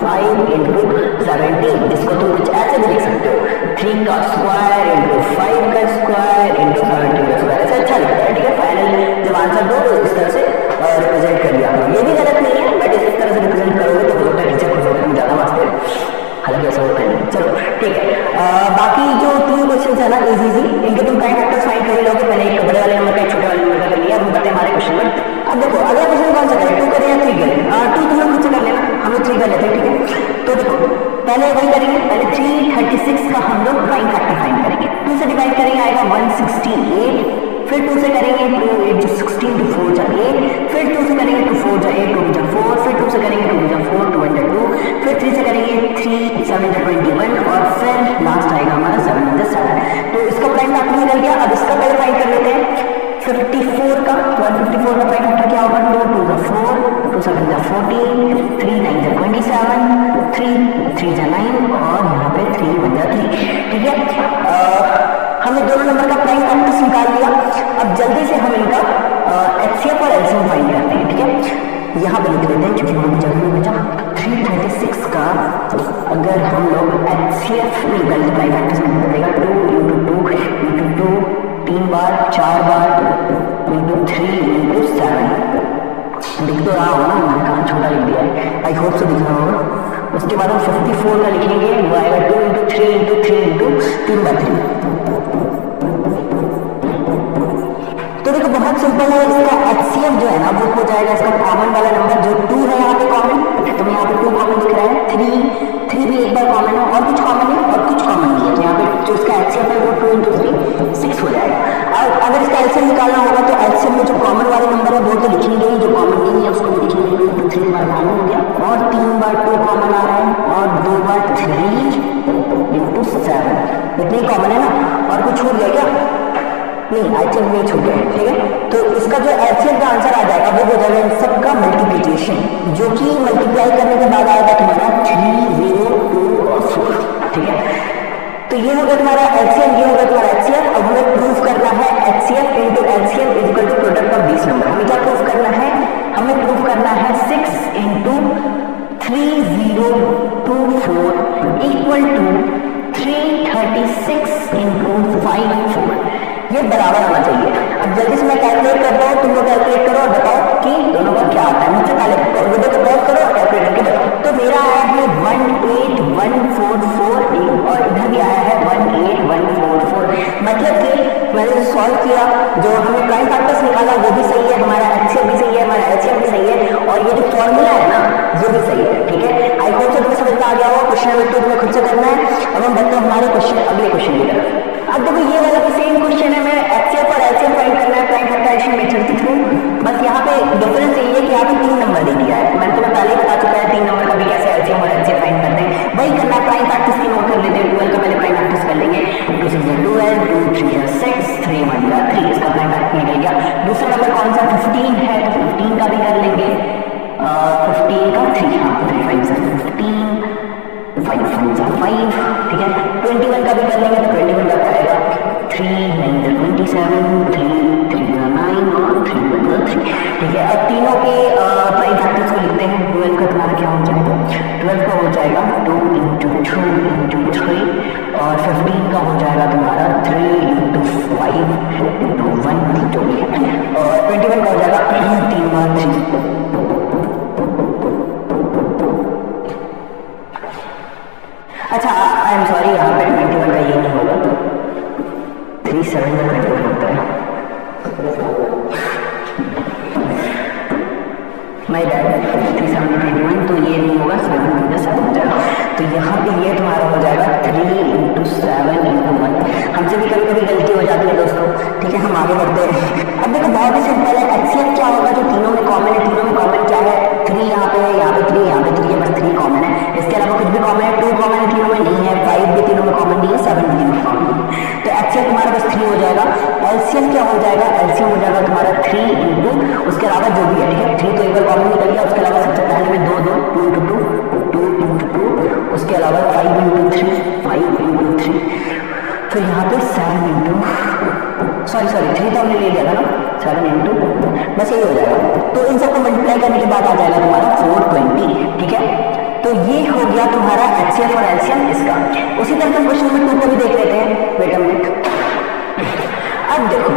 5 × 17। इसको तुम कुछ ऐसे भी लिख सकते हो, 3 का स्क्वायर × 5 का स्क्वायर × 17 का स्क्वायर। ऐसा अच्छा लगता है, ठीक है। फाइनल जब आंसर दो तो इस तरह से रिप्रेजेंट कर दिया। ये भी गलत नहीं है, बट इस तरह से रिप्रेजेंट करोगे तो होता है टीचर खुश होकर ज़्यादा वास्ते, हालांकि ऐसा होता नहीं। चलो ठीक है। बाकी जो 3 क्वेश्चन है ना इजी, इनके तुम प्राइम फैक्टर्स फाइंड कर लोगे। मैंने एक बड़े वाले नंबर का एक छोटे वाले नंबर का कर लिया, अब बताते हैं हमारे क्वेश्चन में। अब देखो अगला क्वेश्चन कौन सा करें, 2 करें या 3 करें? 2 तुम लोग मुझसे कर लेना, हम लोग 3 कर लेते हैं, ठीक है। तो देखो पहले वही करेंगे, पहले 336 का हम लोग प्राइम फैक्टर फाइंड करेंगे। 2 से डिवाइड करेंगे आएगा 168, फिर 2 से करेंगे 2 8 जो 16 2 4 जा 8, फिर 2 से करेंगे 2 4 जा 8 2 जा 4, फिर 2 से करेंगे 2 जा 4 2 1 जा 2, फिर 3 से करेंगे 3 7 जा 21 और फिर लास्ट आएगा हमारा 7 जा 7। तो इसका प्राइम फैक्टर निकल गया। अब इसका पहले फाइंड कर लेते हैं 54 का। तो 154 का प्राइम फैक्टर क्या होगा, 2 2 जा 4 2 7 जा 14 3 9 जा 27 3 3 जा 9 और यहाँ पे 3 1 जा 3, ठीक है। हमने दोनों नंबर का प्राइम फैक्टर्स निकाल लिया। अब जल्दी से हम इनका एचसीएफ और एलसीएम फाइंड करते हैं, ठीक है। यहाँ पे लिख लेते हैं क्योंकि हमें जल्दी में बचा। 336 का अगर हम लोग एचसीएफ निकाल प्राइम फैक्टर्स में निकलेगा 2 × 2 × 2 3 बार 4 बार × 3 × 7। दिख तो रहा होगा ना, मैंने कहा छोटा लिख दिया है, आई होप से दिख रहा होगा। उसके बाद हम 54 का लिखेंगे, वो आएगा 2 × 3 × 3 × 3 बार 3। तो देखो बहुत सिंपल है, इसका एचसीएफ जो है ना वो हो जाएगा इसका कॉमन वाला नंबर जो 2 है यहाँ पे कॉमन, तो यहाँ पे 2 कॉमन दिख रहा है, 3 भी एक बार कॉमन है और कुछ कॉमन है और कुछ कॉमन नहीं है, तो यहाँ पे जो इसका एचसीएफ है वो 2 × 3 6 हो जाएगा। और अगर इसका एलसीएम निकालना होगा तो एलसीएम में जो कॉमन वाले नंबर है वो तो लिखेंगे ही, जो कॉमन नहीं है उसको भी लिखेंगे। 2 × 3 बार कॉमन हो गया और 3 बार 2 कॉमन आ रहा है और 2 बार 3 × 7, इतने कॉमन है ना। और कुछ छूट गया क्या? नहीं, आई थिंक नहीं छूट गया, ठीक है। तो इसका जो एचसीएफ का आंसर आ जाएगा वो हो जाएगा इन सबका मल्टीप्लिकेशन, जो कि मल्टीप्लाई करने के बाद आएगा तुम्हारा 3 0 2 और 4, ठीक है। तो ये हो गया तुम्हारा एचसीएफ, ये हो गया तुम्हारा एचसीएफ। अब हमें प्रूफ करना है HCF × LCM = product of 20 number. हमें क्या प्रूफ करना है, हमें प्रूफ करना है 6 × 3024 = 336 × 54, ये बराबर होना चाहिए। अब जल्दी से मैं कैलकुलेट करता हूँ, तुम लोग कैलकुलेट करो और बताओ कि दोनों का क्या आता है। मुझसे पहले वीडियो को पॉज करो और कैलकुलेट करके बताओ। तो मेरा आया है 18144 और इधर भी आया है 18144, मतलब कि मैंने सॉल्व किया, जो हमें प्राइम फैक्टर्स निकाला वो भी सही है, हमारा एचसीएफ भी सही है, हमारा एलसीएम भी सही है और ये जो फॉर्मूला है ना ये भी सही है, ठीक है। आई होप से तुम्हें समझ में आ गया हो। क्वेश्चन नंबर 2 तुम्हें खुद से करना है। अब हम बढ़ते हैं हमारे अगले क्वेश्चन की तरफ। अब देखो ये वाला सेम क्वेश्चन है, मैं एचसीएफ और एलसीएम फाइंड करना है प्राइम फैक्टराइजेशन मेथड के थ्रू। बस यहाँ पे डिफरेंस यही है कि यहाँ पे 3 नंबर दे दिया है। मैंने तुम्हें पहले ही बता चुका है 3 नंबर का भी कैसे एलसीएम और एचसीएफ फाइंड करते हैं, वही करना है। प्राइम फैक्टर्स की नोट कर लेते हैं। 12 का पहले प्राइम फैक्टर्स कर लेंगे, 2 6 12 2 3 6 3 1 3, इसका प्राइम फैक्टर निकल गया। दूसरा नंबर कौन सा 15 है, तो 15 का भी कर लेंगे, 15 का 3 हाँ 3 5 15 5 5, ठीक है। 21 का भी कर लेंगे, तो 21 का आएगा 3 9 27 3 3 9 और 3 1 3, ठीक है। अब तीनों के प्राइम फैक्टर्स को लिखते हैं। 12 का तुम्हारा क्या हो जाएगा, 12 का हो जाएगा 2 × 2 × 3 और 15 का हो जाएगा तुम्हारा 3 इंटू 5 इंटू 1 जो भी है, और 21 का हो जाएगा 3 बार 3। अच्छा आई एम सॉरी, यहाँ पे 21 का ये नहीं होगा, 3 7 का 21 होता है, माय बैड, 3 7 21, तो ये नहीं होगा, 7 minus 7 हो जाएगा। तो यहाँ पे ये तुम्हारा हो जाएगा 3 इंटू 7 इंटू 1। हमसे भी कभी कभी गलती हो जाती है दोस्तों, ठीक है, हम आगे बढ़ते हैं। अब देखो बहुत ही सिंपल है, एचसीएफ क्या होगा जो तीनों में कॉमन है, तीनों में कॉमन क्या है, 3 यहाँ पे है, यहाँ पे 3, यहाँ पे 3 है, बस 3 कॉमन है, इसके अलावा कुछ भी कॉमन है, 2 कॉमन है तीनों में नहीं है, 5 भी तीनों में कॉमन नहीं है, 7 भी तीनों में कॉमन नहीं है। तो एचसीएफ तुम्हारा बस 3 हो जाएगा। एलसीएम क्या हो जाएगा, एलसीएम हो जाएगा तुम्हारा 3 इंटू उसके अलावा जो भी है, ठीक है, 3 तो एक बार कॉमन निकल गया, उसके अलावा सबसे पहले में 2 2 2 इंटू 2 2 इंटू 2, उसके अलावा 5 इंटू 3 5 इंटू 3, फिर यहाँ पे 7 इंटू सॉरी 3 तो हमने ले लिया था ना, 7 इंटू, बस यही हो जाएगा। तो इन सबको मल्टीप्लाई करने के बाद आ जाएगा तुम्हारा 420, ठीक है। तो ये हो गया तुम्हारा एचसीएफ और एलसीएम इसका। उसी तरह से क्वेश्चन नंबर 2 को भी देख लेते हैं, वेट अ मिनट। अब देखो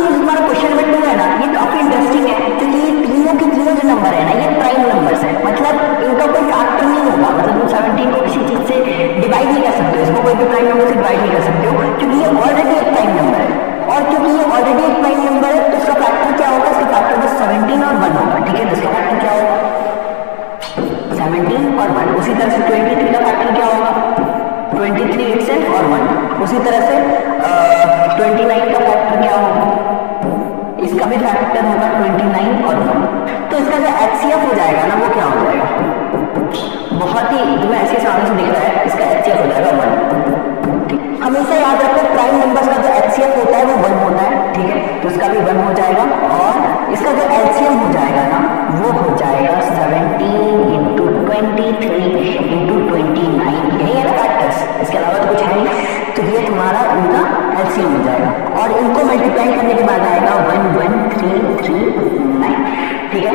ये तुम्हारा क्वेश्चन नंबर 2 है ना, ये काफी इंटरेस्टिंग है, क्योंकि ये तीनों के तीनों जो नंबर है ना, ये प्राइम नंबर्स है, मतलब इनका कोई फैक्टर नहीं होगा, मतलब तुम 17 को किसी चीज से डिवाइड नहीं कर सकते हो, इसको कोई भी प्राइम नंबर से डिवाइड नहीं कर सकते हो, क्योंकि ये ऑलरेडी एक प्राइम नंबर है, और क्योंकि ये ऑलरेडी एक प्राइम नंबर है तो इसका फैक्टर क्या होगा, इसका फैक्टर बस 17 और 1 होगा, ठीक है। तो इसका फैक्टर क्या होगा 17 और 1। उसी तरह से 23 का फैक्टर क्या होगा 23 इटसेल्फ और 1। उसी तरह से 29 का फैक्टर क्या होगा, इसका भी फैक्टर होगा 29 और 1। तो इसका जो एचसीएफ हो जाएगा ना, वो क्या हो जाएगा, बहुत ही तुम्हें ऐसे सामने से दिख रहा है, इसका एचसीएफ हो जाएगा 1। हमेशा याद रखो प्राइम नंबर्स का जो एचसीएफ होता है वो 1 होता है, ठीक है, तो इसका भी 1 हो जाएगा, और इसका जो एलसीएम हो जाएगा ना, वो हो जाएगा 17 इंटू 23 इंटू 29, यही है ना फैक्टर्स, इसके अलावा तो कुछ है नहीं। तो ये तुम्हारा उनका एलसीएम हो जाएगा, और इनको मल्टीप्लाई करने के बाद आएगा 11339, ठीक है।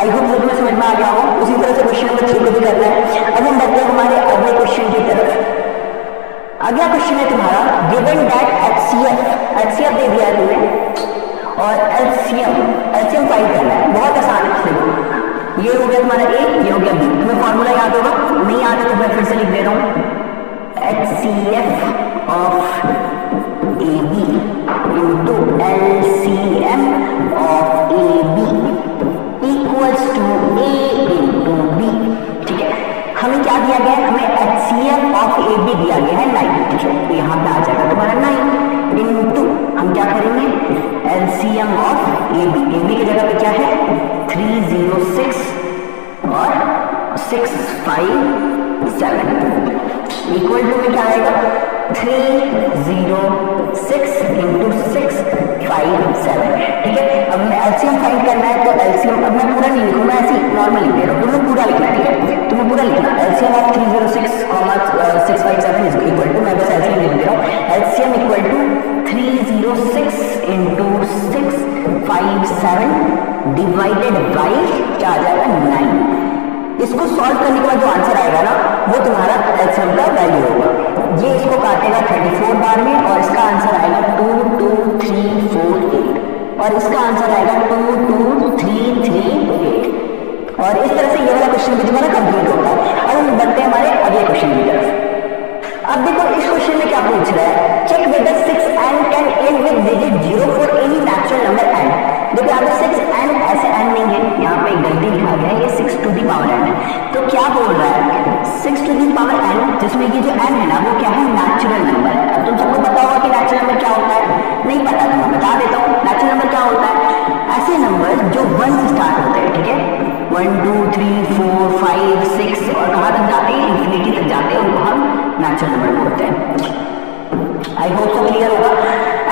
आई होप जो तुम्हें समझ में आ गया हो। उसी तरह से क्वेश्चन नंबर 3 को भी करना है। अब हम बढ़ते हैं हमारे अगले क्वेश्चन की तरफ। अगला क्वेश्चन है तुम्हारा, गिवन दैट एचसीएफ दे दिया है तुम्हें, और एलसीएम फाइंड करना है, बहुत आसान है। देखो ये हो गया तुम्हारा ए, ये हो गया बी, तुम्हें फॉर्मूला याद होगा, नहीं याद है तो मैं फिर से लिख दे रहा हूँ, HCF of A B into LCM of A B equals to A into B, ठीक है। हमें क्या दिया गया है, हमें एचसीएफ ऑफ ए बी दिया गया है 9, ठीक है, तो यहाँ पे आ जाएगा तुम्हारा 9 इंटू हम क्या करेंगे एलसीएम ऑफ ए बी की जगह पे क्या है 306 और 657 इक्वल टू में क्या आएगा 306 इंटू 657, ठीक है। अब मैं एलसीएम फाइंड करना है, तो एलसीएम अब मैं पूरा नहीं लिखूंगा, ऐसे नॉर्मल लिख दे रहा हूँ, तुम्हें पूरा लिखना है, ठीक है, तुम्हें पूरा लिखना। LCM of 306, 657 is equal to, मैं बस एलसीएम लिख दे रहा हूँ, LCM equal to 306 into 657 divided by क्या आ जाएगा 9। इसको सॉल्व करने के बाद जो आंसर आएगा ना, वो तुम्हारा एलसीएम का वैल्यू होगा। ये इसको काटेगा 34 बार में, और इसका आंसर आएगा 22348, और इसका आंसर आएगा 22338, और इस तरह से ये वाला क्वेश्चन भी तुम्हारा कंप्लीट होता है। अब हम बढ़ते हैं हमारे अगले क्वेश्चन की तरफ। अब देखो इस क्वेश्चन में क्या पूछ रहा है, check whether 6 n can end with digit 0 for any natural number n। देखो यहाँ पे 6n ऐसे n नहीं है, यहाँ पे एक गलती लिखा गया है, ये 6 टू दी पावर n है। तो क्या बोल रहा है 6 टू दी पावर n, जिसमें ये जो n है ना वो क्या है नेचुरल नंबर है। अब तुम सबको पता होगा कि नेचुरल नंबर क्या होता है, नहीं पता तो मैं बता देता हूँ। नेचुरल नंबर क्या होता है, ऐसे नंबर जो 1 से स्टार्ट होते हैं, ठीक है, 1 2 3 4 5 6 और कहाँ तक जाते हैं, इंफिनिटी तक जाते हैं, उनको हम नेचुरल नंबर बोलते हैं। आई होप सो क्लियर होगा।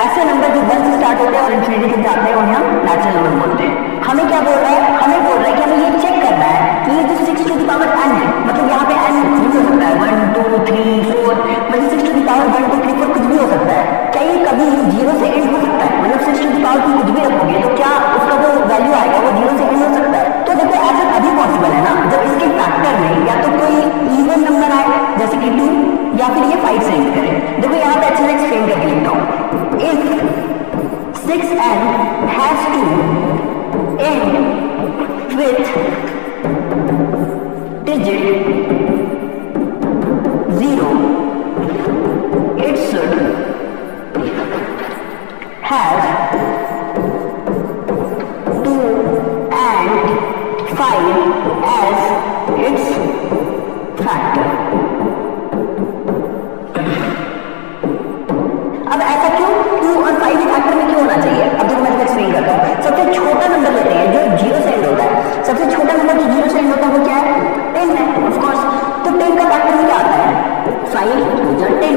ऐसे नंबर जो 1 से स्टार्ट होते हैं और इंफिनिटी तक जाते हैं उन्हें हम नेचुरल नंबर बोलते हैं। हमें क्या बोल रहा है, हमें बोल रहा है कि हमें ये चेक करना है कि ये जो 6 टू द पावर n है, मतलब यहाँ पे n कुछ भी हो सकता है, 1 2 3 4, मतलब 6 टू द पावर 1 2 3 4 कुछ भी हो सकता है। क्या ये कभी 0 से एंड हो सकता है, मतलब 6 टू द पावर की कुछ भी रखोगे तो क्या उसका जो वैल्यू आएगा वो 0 से एंड हो सकता है। तो देखो ऐसा तभी पॉसिबल है ना जब इसके फैक्टर में या तो कोई इवन नंबर आए जैसे कि 2, या फिर ये 5 से एंड करे, with digit 0, it should have 2 and 5 as its factor. अब ऐसा क्यों? 2 और 5 के फैक्टर में क्यों होना चाहिए? अब देखो मैं एक्सप्लेन करता हूँ। सबसे छोटा नंबर लेते हैं जो 0 से एंड होता है। सबसे छोटा नंबर जो 0 से एंड होता है वो क्या है? 10 है ऑफ कोर्स। तो 10 का फैक्टर में क्या आता है? 5 2 10।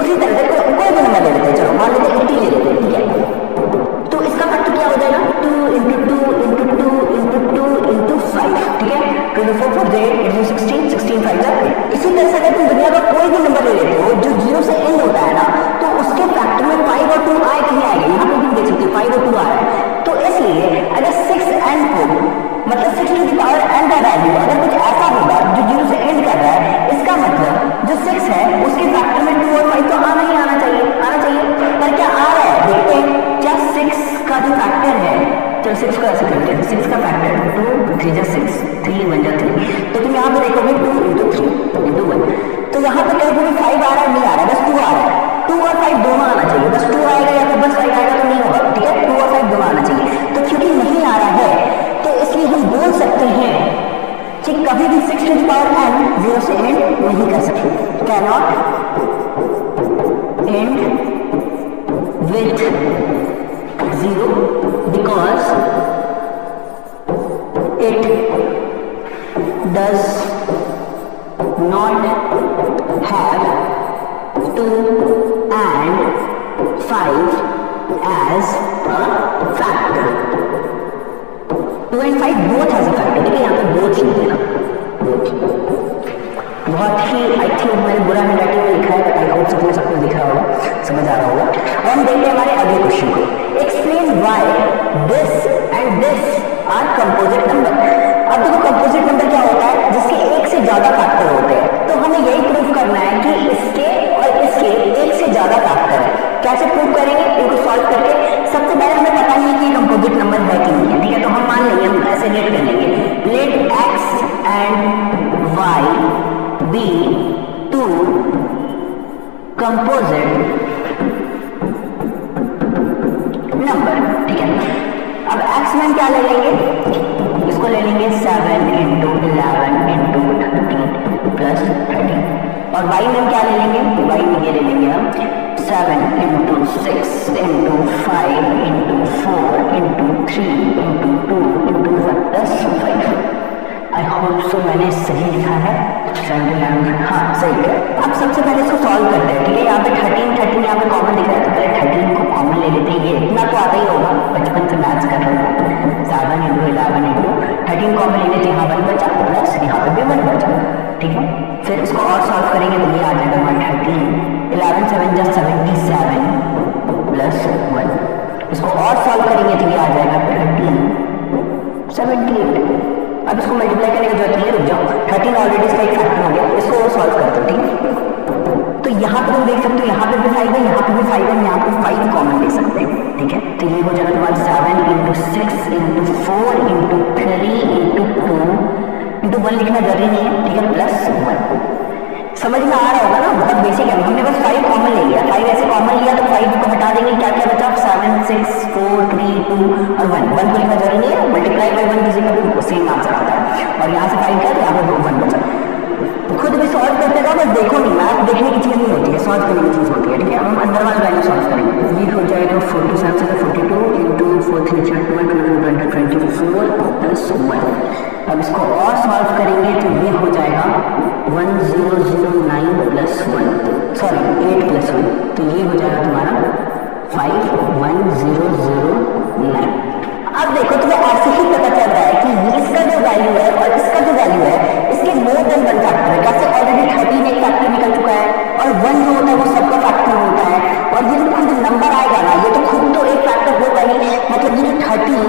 उसी तरह से कोई भी नंबर ले लेते हैं, चलो मान लेते हैं 80 ले लेते हैं, ठीक है? तो इसका फैक्टर क्या हो जाएगा? 2 into 2 into 2 into 2 into 5, ठीक है? 24 4 8 16 16 5 जा। इसी तरह से अगर तुम दुनिया का कोई भी नंबर ले लेते हो जो 0 से एंड होता है ना, तो उसके फैक्टर में 5 और 2 आए कि नहीं आएगा? यहाँ पे तुम देख सकते हो 5 और 2 आ रहा है। तो इसलिए अगर 6 and 4 मतलब 6 to the power n का वैल्यू अगर कुछ ऐसा होगा जो 0 से एंड कर रहा है, इसका मतलब जो 6 है उसके फैक्टर में 2 और 5 तो आना ही आना चाहिए, आना चाहिए। पर क्या आ रहा है? देखते हैं क्या 6 का जो फैक्टर है, चलो 6 को ऐसे करते हैं, 6 का फैक्टर 2 3 जा 6 3 1 जा 3। तो तुम यहाँ पे देखोगे 2 into 3 into 1। तो यहाँ पे कहीं भी 5 आ रहा है? नहीं आ रहा है, बस 2 आ रहा है। 2 और 5 दोनों आना चाहिए, बस 2 आएगा या फिर बस 5 आएगा तो नहीं होगा, ठीक है? 2 और 5 दोनों आना चाहिए। तो क्योंकि नहीं आ रहा है तो इसलिए हम बोल सकते हैं कि कभी भी 6 to the power n 0 से एंड नहीं कर सकते। Cannot and with 0 because it does not have 2 and 5 as a factor. 2 and 5 both as a factor, ठीक है? यहाँ पे both लिख देना, बहुत ही आई थिंक मैंने बुरा हैंडराइटिंग में लिखा है, बट आई होप सबको सब कुछ दिख रहा होगा, समझ आ रहा होगा। अब हम देखते हैं हमारे अगले क्वेश्चन को। Explain why this and this are composite number. अब देखो कंपोजिट नंबर क्या होता है? जिसके एक से ज्यादा फैक्टर होते हैं। तो हमें यही प्रूव करना है कि इसके और इसके एक से ज्यादा फैक्टर है। कैसे प्रूव करेंगे? इनको सॉल्व करके। सबसे पहले हमें पता नहीं है कि कंपोजिट नंबर है कि नहीं है, ठीक है? तो हम मान लेंगे, हम ऐसे लेट कर लेंगे, let X and Y be 2 composite number, ठीक है? अब एक्स में क्या ले लेंगे? इसको ले लेंगे 7 into 11 into 13 plus 13। और y में क्या ले लेंगे? y में ये ले लेंगे हम 7 into 6 into 5 into 4 into 3 into 2 into 1 plus 5। I hope so मैंने सही लिखा है। 7 11 हाँ सही है। अब सबसे पहले इसको सॉल्व करते हैं, ठीक है? यहाँ पे 13 यहाँ पे कॉमन दिख रहा है, तो पहले 13 को कॉमन ले लेते हैं। ये इतना तो आता ही होगा, बचपन से मैथ्स कर रहे हो। 7 into 11 into 13 कॉमन ले लेते हैं, यहाँ 1 बचा प्लस यहाँ पे भी 1 बचा, ठीक है? फिर इसको और सॉल्व करेंगे तो ये आ जाएगा 113 11 7 जा 77 प्लस 1। इसको और सॉल्व करेंगे तो ये आ जाएगा 13 78। अब इसको मल्टीप्लाई करने की जरूरत नहीं है, रुक जाओ। 13 ऑलरेडी इसका एक फैक्टर हो गया, इसको और सॉल्व करते हो, ठीक है? तो यहाँ पे तुम देख सकते हो, यहाँ पे भी 5 है, यहाँ पे भी 5 है, यहाँ पे 5 कॉमन ले सकते हैं, ठीक है? तो ये हो जाएगा तुम्हारा 7 into 6 into 4 into 3 into 2 into 1 लिखना जरूरी नहीं है, ठीक है? प्लस 1। समझ में आ रहा होगा ना? बहुत बेसिक है। हमने बस 5 कॉमन ले लिया, 5 ऐसे कॉमन लिया तो 5 को हटा देंगे, क्या क्या बचा? 7 6 4 3 2 और 1 को लिखना जरूरी नहीं है, मल्टीप्लाई बाय 1 किसी का भी सेम आंसर आता है। और यहाँ से 5 किया तो यहाँ पे 1 बचा। खुद भी सॉल्व करते जाओ, बस देखो नहीं, मैथ देखने की चीज़ नहीं होती है, सॉल्व करने की चीज़ होती है, ठीक है? हम अंदर वाला वैल्यू सॉल्व करेंगे। ये हो जाएगा 47 से 42 into 4 3 6 24 प्लस 1। अब इसको और सॉल्व करेंगे तो ये हो जाएगा 1009 प्लस 1 सॉरी 8 प्लस 1। तो ये हो जाएगा तुम्हारा 51009। अब देखो तुम्हें ऐसे ही पता चल रहा है कि इसका जो वैल्यू है और इसका जो वैल्यू है इसके मोर देन 1 फैक्टर है। कैसे? ऑलरेडी 13 एक फैक्टर निकल चुका है और 1 जो होता है वो सबका फैक्टर होता है। और ये जो खुद नंबर आएगा ना, ये तो खुद तो एक फैक्टर होगा ही, मतलब ये जो 13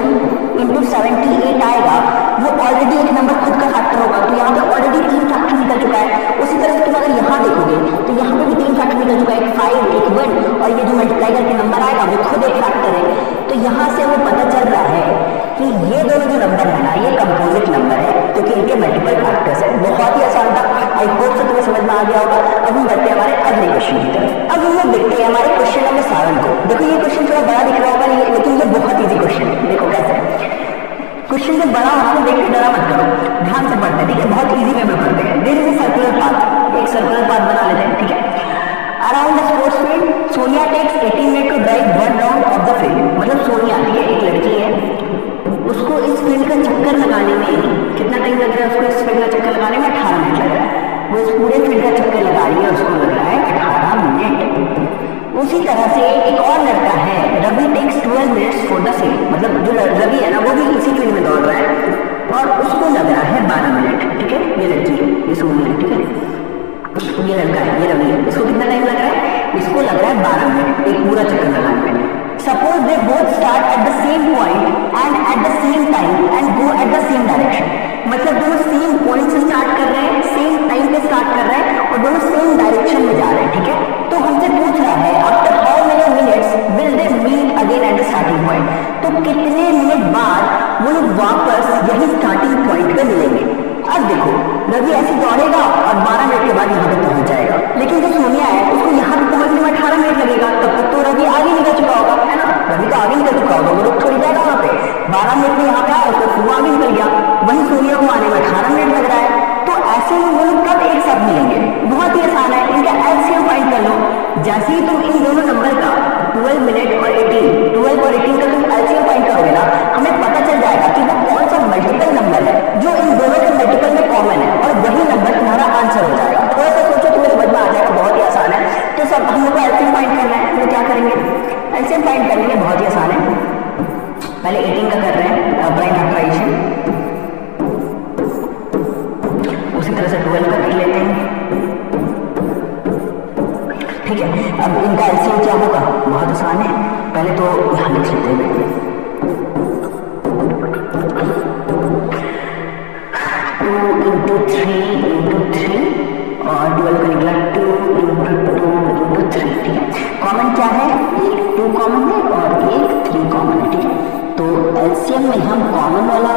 into 78 आएगा वो ऑलरेडी एक नंबर खुद का फैक्टर होगा। तो यहाँ पे ऑलरेडी 3 फैक्टर निकल चुका है। उसी तरह से तुम अगर यहाँ देखोगे तो यहाँ पे भी 3 फैक्टर निकल चुका है, एक 5 एक 1 और ये जो मल्टीप्लाई करके नंबर आएगा वो खुद एक फैक्टर है। तो यहाँ से हमें पता चल रहा है कि ये दोनों जो नंबर है ना ये कंपोजिट क्योंकि इनके मल्टीपल फैक्टर्स है। बहुत ही आसान था, आई होप से तुम्हें समझ में आ गया होगा। अब हम बढ़ते हैं हमारे अगले क्वेश्चन की तरफ। अब हम लोग देखते हैं हमारे क्वेश्चन नंबर 7 को। देखो ये क्वेश्चन थोड़ा बड़ा दिख रहा होगा लेकिन ये बहुत ईजी क्वेश्चन है। देखो कैसे क्वेश्चन जब बड़ा होगा तो देख के डरा मत करो, ध्यान से पढ़ते हैं, ठीक है। बहुत ईजी वे में पढ़ते हैं। There is a circular path, एक सर्कुलर पाथ बना लेते हैं, ठीक है। Around the sports field Sonia takes 18 minute to drive 1 round of the field. मतलब सोनिया, ठीक है, एक लड़की है, उसको इस फील्ड का चक्कर लगाने में कितना टाइम लग रहा है? उसको इस फील्ड का चक्कर लगाने में 18 मिनट लग रहा है। वो इस पूरे फील्ड का चक्कर लगा रही है, उसको लग रहा है 18 मिनट। उसी तरह से एक और लड़का है, Ravi takes 12 minutes for the same. मतलब जो रवि है ना वो भी इसी फील्ड में दौड़ रहा है और उसको लग रहा है 12 मिनट, ठीक है। ये लड़की है, ये सोनिया, ठीक है, ये लड़का है, ये रवि है, इसको कितना टाइम लग रहा है? इसको लग रहा है 12 मिनट एक पूरा चक्कर लगाने में। Suppose they both start at the same point and at the same time and go at the same direction. मतलब दोनों सेम पॉइंट से स्टार्ट कर रहे हैं, सेम टाइम पे स्टार्ट कर रहे हैं और दोनों सेम डायरेक्शन में जा रहे हैं, ठीक है। तो हमसे पूछ रहा है after how many minutes will they meet again at the starting point. तो कितने मिनट बाद वो लोग वापस यही स्टार्टिंग पॉइंट पे मिलेंगे। अब देखो रवि ऐसे दौड़ेगा और 12 मिनट के बाद यहाँ पे पहुंच जाएगा, लेकिन जो सोनिया है उसको यहाँ पे पहुंचने में 18 मिनट लगेगा। तब तक तो रवि आगे निकल चुका होगा, है ना। रवि तो आगे निकल चुका होगा, वो लोग छोड़ जाएगा वहाँ पे। 12 मिनट में यहाँ पे आया तो वो आगे निकल गया, वहीं सोनिया को आने में 18 मिनट लग रहा है। तो ऐसे में वो लोग कब एक साथ मिलेंगे? बहुत ही आसान है, इनका एलसीएम फाइंड कर लो। जैसे ही तुम इन दोनों नंबर का 12 मिनट और 18 का तुम एलसीएम फाइंड करोगे ना, हमें पता चल जाएगा कि वो कौन सा मल्टीपल नंबर है जो इन दोनों के मल्टीपल में कॉमन है और वही नंबर तुम्हारा आंसर हो जाएगा। थोड़ा सा सोचो, तुम्हें समझ में आ जाएगा, बहुत ही आसान है। तो सब हम लोग को एलसीएम फाइंड करना है, तो क्या करेंगे? एलसीएम फाइंड करने में बहुत ही आसान है। पहले 18 का कर रहे हैं प्राइम फैक्टराइजेशन, उसी तरह से 12 का कर लेते हैं, ठीक है। अब इनका एलसीएम क्या होगा? बहुत आसान है, पहले तो यहाँ लिख लेते हैं 2 into 3 और 12 का निकला 2 into 3, ठीक है। कॉमन क्या है? एक 2 कॉमन है और एक 3 कॉमन है, ठीक है। तो एलसीएम में हम कॉमन वाला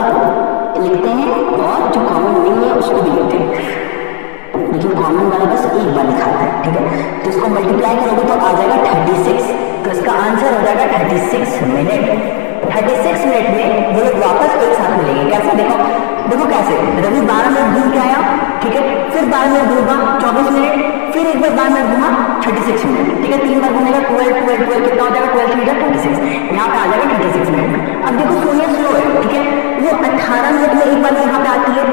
लिखते हैं और जो कॉमन नहीं है उसको भी लिखते हैं, लेकिन कॉमन वाला बस एक बार लिखा है, ठीक है। तो इसको मल्टीप्लाई करोगे तो आ जाएगा 36, तो इसका आंसर हो जाएगा 36 मिनट। 36 मिनट में वो लोग वापस एक साथ मिलेंगे। कैसे? देखो कैसे, रवि 12 मिनट घूम के आया, ठीक है, फिर 12 मिनट घूमा 24 मिनट, फिर एक बार 12 मिनट घूमा 36 मिनट, ठीक है। 3 बार घूमेगा 12 कितना हो जाएगा? 12 मीटर 36, यहाँ पे आ जाएगा 36 मिनट। अब देखो सोनिया स्लो है, ठीक है, वो 18 मिनट में एक बार यहाँ पे आती है,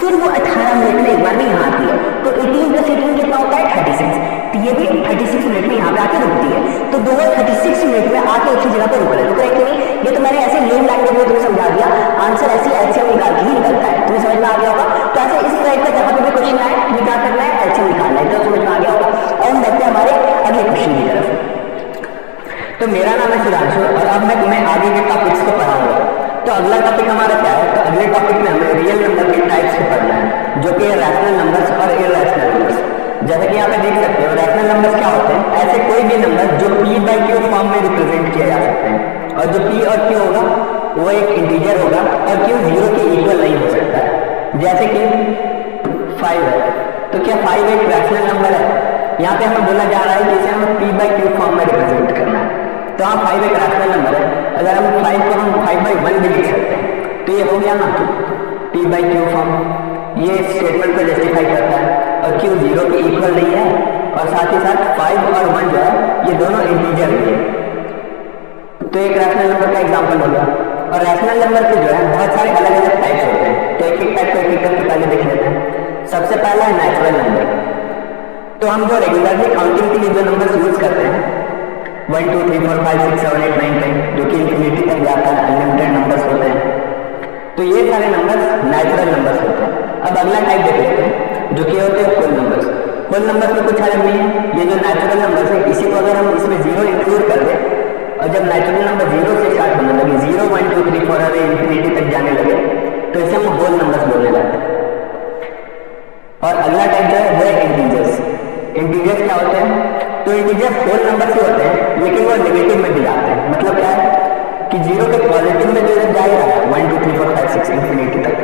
फिर वो 18 मिनट में एक बार में यहाँ आती है, तो 18 + 18 कितना होता है? 36। तो ये भी 36 मिनट में यहाँ पे आके रुकती है। तो दोनों 36 मिनट में आके एक ही जगह पे रुक रहे कि नहीं? ये तो मैंने ऐसे लेम लैंग्वेज में तुम्हें समझा दिया, आंसर ऐसे एलसीएम निकाल के ही निकलता है। तुम्हें समझ में आ गया होगा। तो ऐसे इस टाइप का जहाँ पे भी क्वेश्चन आए हमें क्या करना है? एलसीएम निकालना है, तो समझ में आ गया होगा। और हम देखते हैं हमारे अगले क्वेश्चन की तरफ। तो मेरा नाम है सुधांशु और अब मैं तुम्हें आगे के टॉपिक्स को पढ़ाऊंगा। तो अगला टॉपिक हमारा क्या है? तो अगले टॉपिक में हमें रियल नंबर के टाइप्स को पढ़ना है, जो कि रैशनल नंबर्स और इरैशनल नंबर्स। जैसे कि यहाँ पे देख सकते हो रैशनल नंबर्स क्या होते हैं? ऐसे कोई भी नंबर जो p/q फॉर्म में रिप्रेजेंट किया जा सकते हैं, और जो p और q होगा वो एक इंटीजर होगा और q 0 के इक्वल नहीं हो सकता है। जैसे कि 5 है, तो क्या 5 एक रैशनल नंबर है? यहाँ पे हमें बोला जा रहा है कि इसे हमें p/q फॉर्म में रिप्रेजेंट करना है। तो हाँ 5 एक रैशनल नंबर है। अगर हम 5 को हम 5/1 भी लिख सकते हैं, तो ये हो गया ना p/q फॉर्म। ये स्टेटमेंट को जस्टिफाई करता है और q 0 के इक्वल नहीं है, और साथ ही साथ 5 और 1 जो है ये दोनों इंटीजर भी है। तो एक रैशनल नंबर का एग्जांपल हो गया। और रैशनल नंबर के जो है बहुत सारे अलग अलग टाइप्स होते हैं, तो एक एक टाइप को एक एक करके पहले देख लेते हैं। सबसे पहला है नेचुरल नंबर। तो हम जो रेगुलरली काउंटिंग के लिए जो नंबर यूज करते हैं 1 2 3 4 5 6 7 8 9 10, जो कि इंफिनिटी तक जाता है, अनलिमिटेड नंबर्स होते हैं। तो ये सारे नंबर्स नेचुरल नंबर्स होते हैं। अब अगला टाइप देख लेते हैं जो कि होते हैं फुल नंबर्स। फुल नंबर्स में कुछ अलग नहीं है, ये जो नेचुरल नंबर्स है इसी को अगर हम इसमें 0 इंक्लूड कर दें और जब नेचुरल नंबर 0 से स्टार्ट होने लगे, 0 1 2 3 4 अगर इंफिनिटी तक जाने लगे, तो इसे हम होल नंबर्स बोलने लगते हैं। और अगला टाइप जो है वो है इंटीजर्स। इंटीजर्स क्या होते हैं? तो इंटीजर्स होल नंबर से होते हैं, लेकिन वो नेगेटिव में भी जाते हैं। मतलब क्या है कि 0 के पॉजिटिव में जो जाएगा 1 2 3 4 5 6 इंफिनिटी तक,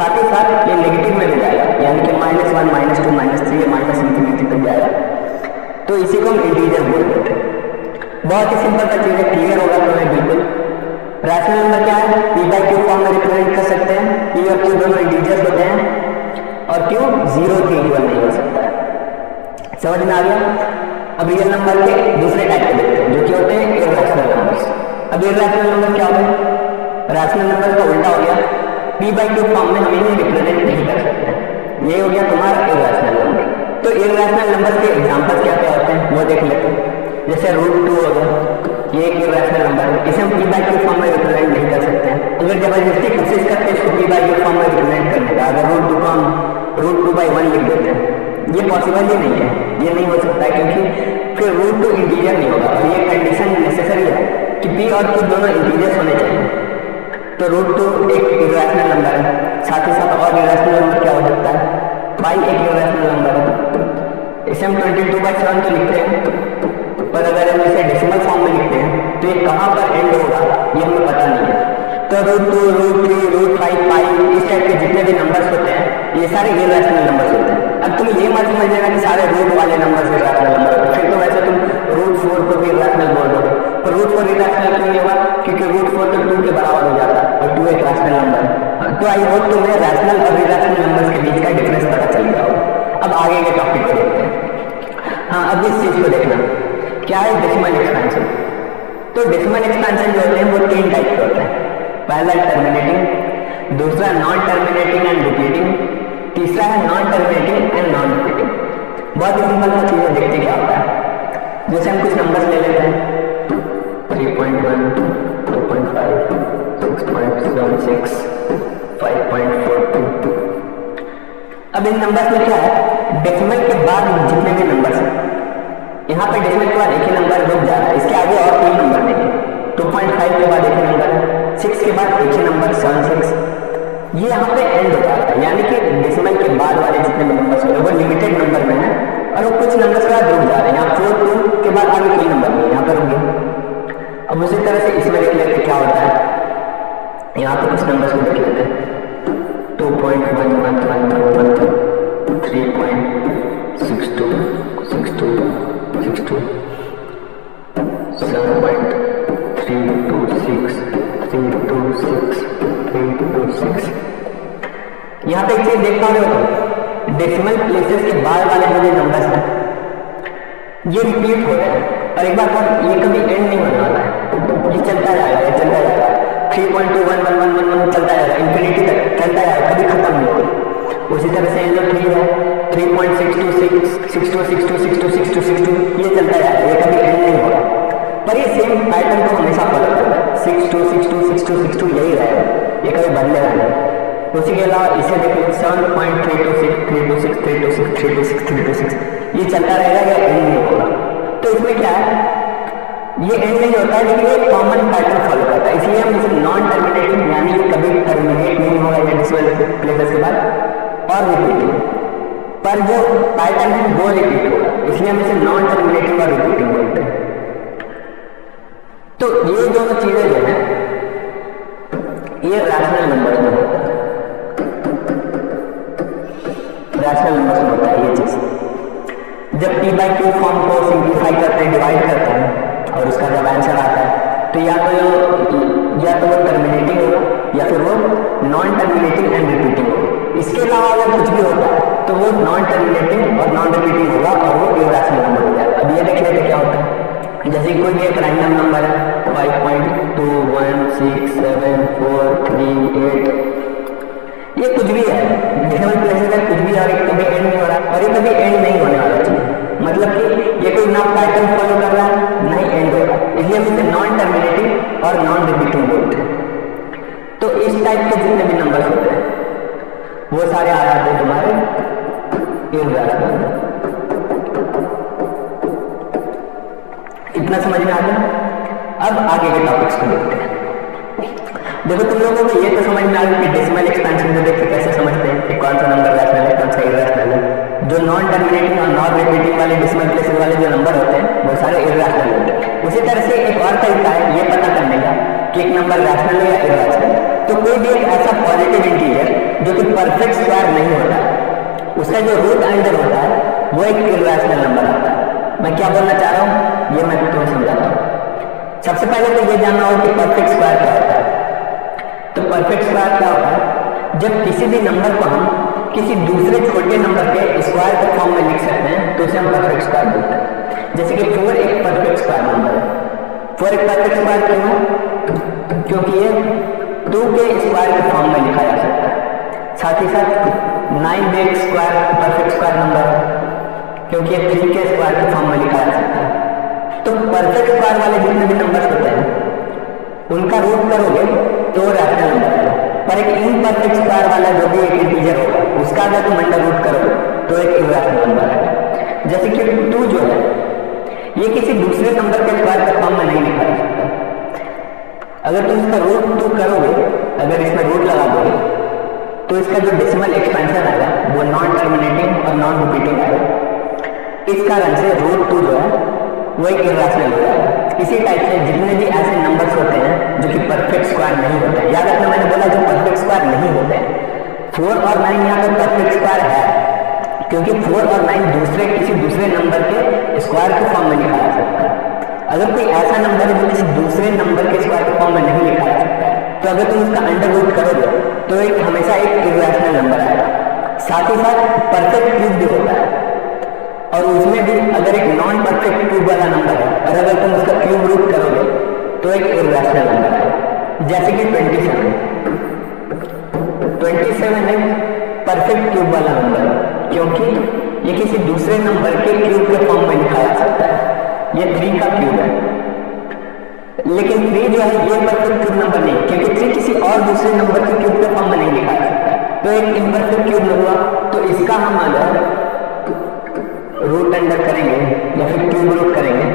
साथ ही साथ ये नेगेटिव में भी जाएगा, यानी कि -1 -2 -3 -∞ तक जाएगा। तो इसी को हम इंटीजर बोलते हैं। बहुत ही सिंपल सा चीज है, क्लियर होगा तुम्हें बिल्कुल। रैशनल नंबर क्या है, p/q फॉर्म में रिप्रेजेंट कर सकते हैं। p और q दोनों इंटीजर्स होते हैं और q 0 के इक्वल नहीं हो सकता है। समझ में आ गया। अब रियल नंबर के दूसरे टाइप के देखते हैं जो कि होते हैं इर्रेशनल नंबर्स। अब इर्रेशनल नंबर क्या होता है, रैशनल नंबर का उल्टा हो गया, p/q फॉर्म में हम इन्हें रिप्रेजेंट नहीं कर सकते। ये हो गया तुम्हारा इर्रेशनल नंबर। तो इर्रेशनल नंबर के एग्जांपल क्या क्या होते हैं वो देख लेते हैं। जैसे √2 हो गया, ये एक इर्रेशनल नंबर है, इसे हम p/q फॉर्म में रिप्रेजेंट नहीं कर सकते हैं। अगर जबरदस्ती कोशिश करते हैं इसको p/q फॉर्म में रिप्रेजेंट करने का, अगर √2 को हम √2/1 लिख देते हैं, ये पॉसिबल ही नहीं है, ये नहीं हो सकता है, क्योंकि फिर √2 इंटीजर नहीं होगा और ये कंडीशन नेसेसरी है कि p और q दोनों इंटीजर्स होने चाहिए। तो √2 एक इर्रेशनल नंबर है। साथ ही साथ और इर्रेशनल नंबर क्या हो सकता है, pi एक इर्रेशनल नंबर है। इसे हम 22/7 तो लिखते हैं, पर अगर हम इसे डेसिमल फॉर्म में लिखते हैं तो ये कहाँ पर एंड होगा ये हमें पता नहीं है। तो √2 √3 √5 pi इस टाइप के जितने भी नंबर्स होते हैं ये सारे इर्रेशनल नंबर्स होते हैं। अब तुम ये मत समझ लेना कि सारे रूट वाले नंबर्स इर्रेशनल नंबर होते हैं, फिर तो वैसे तुम √4 को भी इर्रेशनल बोल दोगे। पर √4 इर्रेशनल क्यों नहीं होगा, क्योंकि √4 तो 2 के बराबर हो जाता है और 2 एक रैशनल नंबर है। तो आई होप तुम्हें रैशनल और इर्रेशनल नंबर्स के बीच का डिफरेंस पता चल गया होगा। अब आगे के टॉपिक को देखते हैं। हाँ, अब इस चीज को देखना क्या है, डेसिमल एक्सपेंशन। तो डेसिमल एक्सपेंशन जो होते हैं वो 3 टाइप के होते हैं। पहला टर्मिनेटिंग, दूसरा नॉन टर्मिनेटिंग एंड रिपीटिंग, तीसरा है non terminating and non repeating. बहुत ही सिंपल सा चीजें देखते क्या होता है। जैसे हम कुछ नंबर्स ले लेते हैं 3.1 2.5 6.76 5.42। अब इन नंबर्स में क्या है, डेसिमल के बाद जितने भी नंबर्स हैं, यहाँ पे डेसिमल के बाद एक ही नंबर रुक जा रहा है, इसके आगे और 3 नंबर देंगे। 2.5 के बाद एक ही नंबर है, 6 के बाद एक ही नंबर 76, ये यहाँ पे एंड हो जाता है। यानी कि डेसिमल के बाद वाले जितने भी नंबर्स होंगे वो लिमिटेड नंबर में है और वो कुछ नंबर्स के बाद रुक जा रहे हैं। यहाँ 4 2 के बाद आगे कोई नंबर नहीं है, यहाँ पर रुक गए। अब उसी तरह से इसमें देख लेते क्या होता है, यहाँ पे कुछ नंबर्स को देख लेते हैं 2.1111 3.62 62 62 7.326 326 326। यहाँ पे एक चीज देख पा रहे हो, डेसिमल प्लेसेस के बाद वाले जो नंबर्स हैं ये रिपीट हो रहे हैं और एक बार ये कभी एंड नहीं होने वाला है, ये चलता जाएगा, ये चलता जाएगा 3.211111 चलता जाएगा, इंफिनिटी तक चलता जाएगा, कभी खत्म नहीं होगा। उसी तरह से जो 3 है 3.626 62 62 62 62 62 ये चलता जाएगा, ये कभी एंड नहीं होगा। पर ये सेम पैटर्न को हमेशा फॉलो करता है, 62 62 62 62 यही रहेगा, ये कभी बदलेगा नहीं। उसी के अलावा इसे देखो 7.326 326 326 326 326 ये चलता रहेगा, या एंड नहीं होगा। तो इसमें क्या है, ये एंड नहीं होता है लेकिन ये कॉमन पैटर्न फॉलो करता है, इसलिए हम इसे नॉन टर्मिनेटिंग यानी कि कभी टर्मिनेट नहीं होगा डेसिमल प्लेसेस के बाद और रिपीटिंग, पर जो पैटर्न है वो रिपीट होगा, इसलिए हम इसे नॉन टर्मिनेटिंग और रिपीटिंग बोलते हैं। तो ये दोनों चीजें जो है ये रैशनल नंबर में होता है, रैशनल नंबर में होता है ये चीज। जब p/q फॉर्म को सिंप्लीफाई करते हैं, डिवाइड करते हैं और उसका जब आंसर आता है तो या तो वो टर्मिनेटिंग होगा या फिर वो नॉन टर्मिनेटिंग एंड रिपीटिंग होगा। इसके अलावा अगर कुछ भी होता है तो वो नॉन टर्मिनेटिंग और नॉन रिपीटिंग होगा और वो इर्रेशनल नंबर हो जाएगा। अब ये देख लेते क्या होता है, जैसे कोई भी एक रैंडम नंबर है 5.2167438, ये कुछ भी है, डेसिमल प्लेसेस में कुछ भी और कभी एंड नहीं हो रहा और ये कभी एंड नहीं होने वाला चाहिए, मतलब कि ये कोई ना पैटर्न फॉलो कर रहा है ना ही एंड होगा, इसलिए हम इसे नॉन टर्मिनेटिंग और नॉन रिपीटिंग बोलते हैं। तो इस टाइप के जितने भी नंबर्स होते हैं वो सारे आ जाते हैं तुम्हारे इर्रेशनल में। इतना समझ में आ गया। अब आगे के टॉपिक्स को देखते हैं। देखो तुम लोगों को ये तो समझ में आ गया कि डेसिमल एक्सपेंशन को देख के कैसे समझते हैं कि कौन सा नंबर रैशनल है कौन सा इर्रेशनल है। जो नॉन टर्मिनेटिंग और नॉन रिपीटिंग वाले डेसिमल प्लेसेस वाले जो नंबर होते हैं वो सारे इर्रेशनल होते हैं। उसी तरह से एक और तरीका है ये पता करने का कि एक नंबर रैशनल है या इर्रेशनल है। तो कोई भी एक ऐसा पॉजिटिव इंटीजर जो कि परफेक्ट स्क्वायर नहीं होता, उसका जो रूट अंडर होता है वो एक इर्रेशनल नंबर आता है। मैं क्या बोलना चाह रहा हूँ ये मैं तुम्हें समझाता हूँ। सबसे पहले तो ये जानना होगा कि परफेक्ट स्क्वायर क्या होता है। तो परफेक्ट स्क्वायर क्या होता है, जब किसी भी नंबर को हम किसी दूसरे छोटे नंबर के स्क्वायर के फॉर्म में लिख सकते हैं तो उसे हम परफेक्ट स्क्वायर बोलते हैं। जैसे कि 4 एक परफेक्ट स्क्वायर नंबर है। 4 एक परफेक्ट स्क्वायर क्यों है? क्योंकि ये 2 के स्क्वायर के फॉर्म में लिखा जा सकता है। साथ ही साथ 9 भी एक स्क्वायर परफेक्ट स्क्वायर नंबर है क्योंकि ये 3 के स्क्वायर के फॉर्म में लिखा जा सकता है। तो परफेक्ट स्क्वायर वाले जितने भी नंबर्स होते हैं उनका रूट करोगे तो रैशनल नंबर है, पर एक इम्परफेक्ट स्क्वायर वाला जो भी एक इंटीजर होगा उसका अगर तुम अंडर रूट करोगे तो एक इर्रेशनल नंबर है। जैसे कि 2 जो है ये किसी दूसरे नंबर के स्क्वायर के फॉर्म में नहीं लिखा जा सकता। अगर तुम इसका रूट 2 करोगे, अगर इसमें रूट लगा दोगे तो इसका जो डेसिमल एक्सपेंशन आएगा वो नॉन टर्मिनेटिंग और नॉन रिपीटिंग आएगा। इस कारण से रूट 2 जो है वो एक इर्रेशनल हो जाएगा। इसी टाइप से जितने भी ऐसे नंबर्स होते हैं जो कि परफेक्ट स्क्वायर नहीं होते हैं, याद रखना मैंने बोला जो परफेक्ट स्क्वायर नहीं होते हैं, 4 और 9 यहाँ पर परफेक्ट स्क्वायर है क्योंकि 4 और 9 किसी दूसरे नंबर के स्क्वायर के फॉर्म में लिखा जा सकता है। अगर कोई ऐसा नंबर है जो किसी दूसरे नंबर के स्क्वायर के फॉर्म में नहीं लिखा जा सकता है तो अगर तुम उसका अंडर रूट करोगे तो एक हमेशा एक इर्रेशनल नंबर आएगा। साथ ही साथ परफेक्ट क्यूब भी होता है और उसमें भी अगर एक नॉन परफेक्ट क्यूब वाला नंबर है और अगर तुम उसका क्यूब रूट करोगे तो एक इर्रेशनल नंबर है। जैसे कि 27 एक परफेक्ट क्यूब वाला नंबर है क्योंकि ये किसी दूसरे नंबर के क्यूब के फॉर्म में लिखा जा सकता है। ये 3 का क्यूब है, लेकिन 3 जो है ये परफेक्ट क्यूब नंबर नहीं क्योंकि 3 किसी और दूसरे नंबर के क्यूब के फॉर्म में नहीं लिखा जा सकता। तो एक इम्परफेक्ट क्यूब हुआ तो इसका हम अगर रूट अंडर करेंगे या फिर क्यूब रूट करेंगे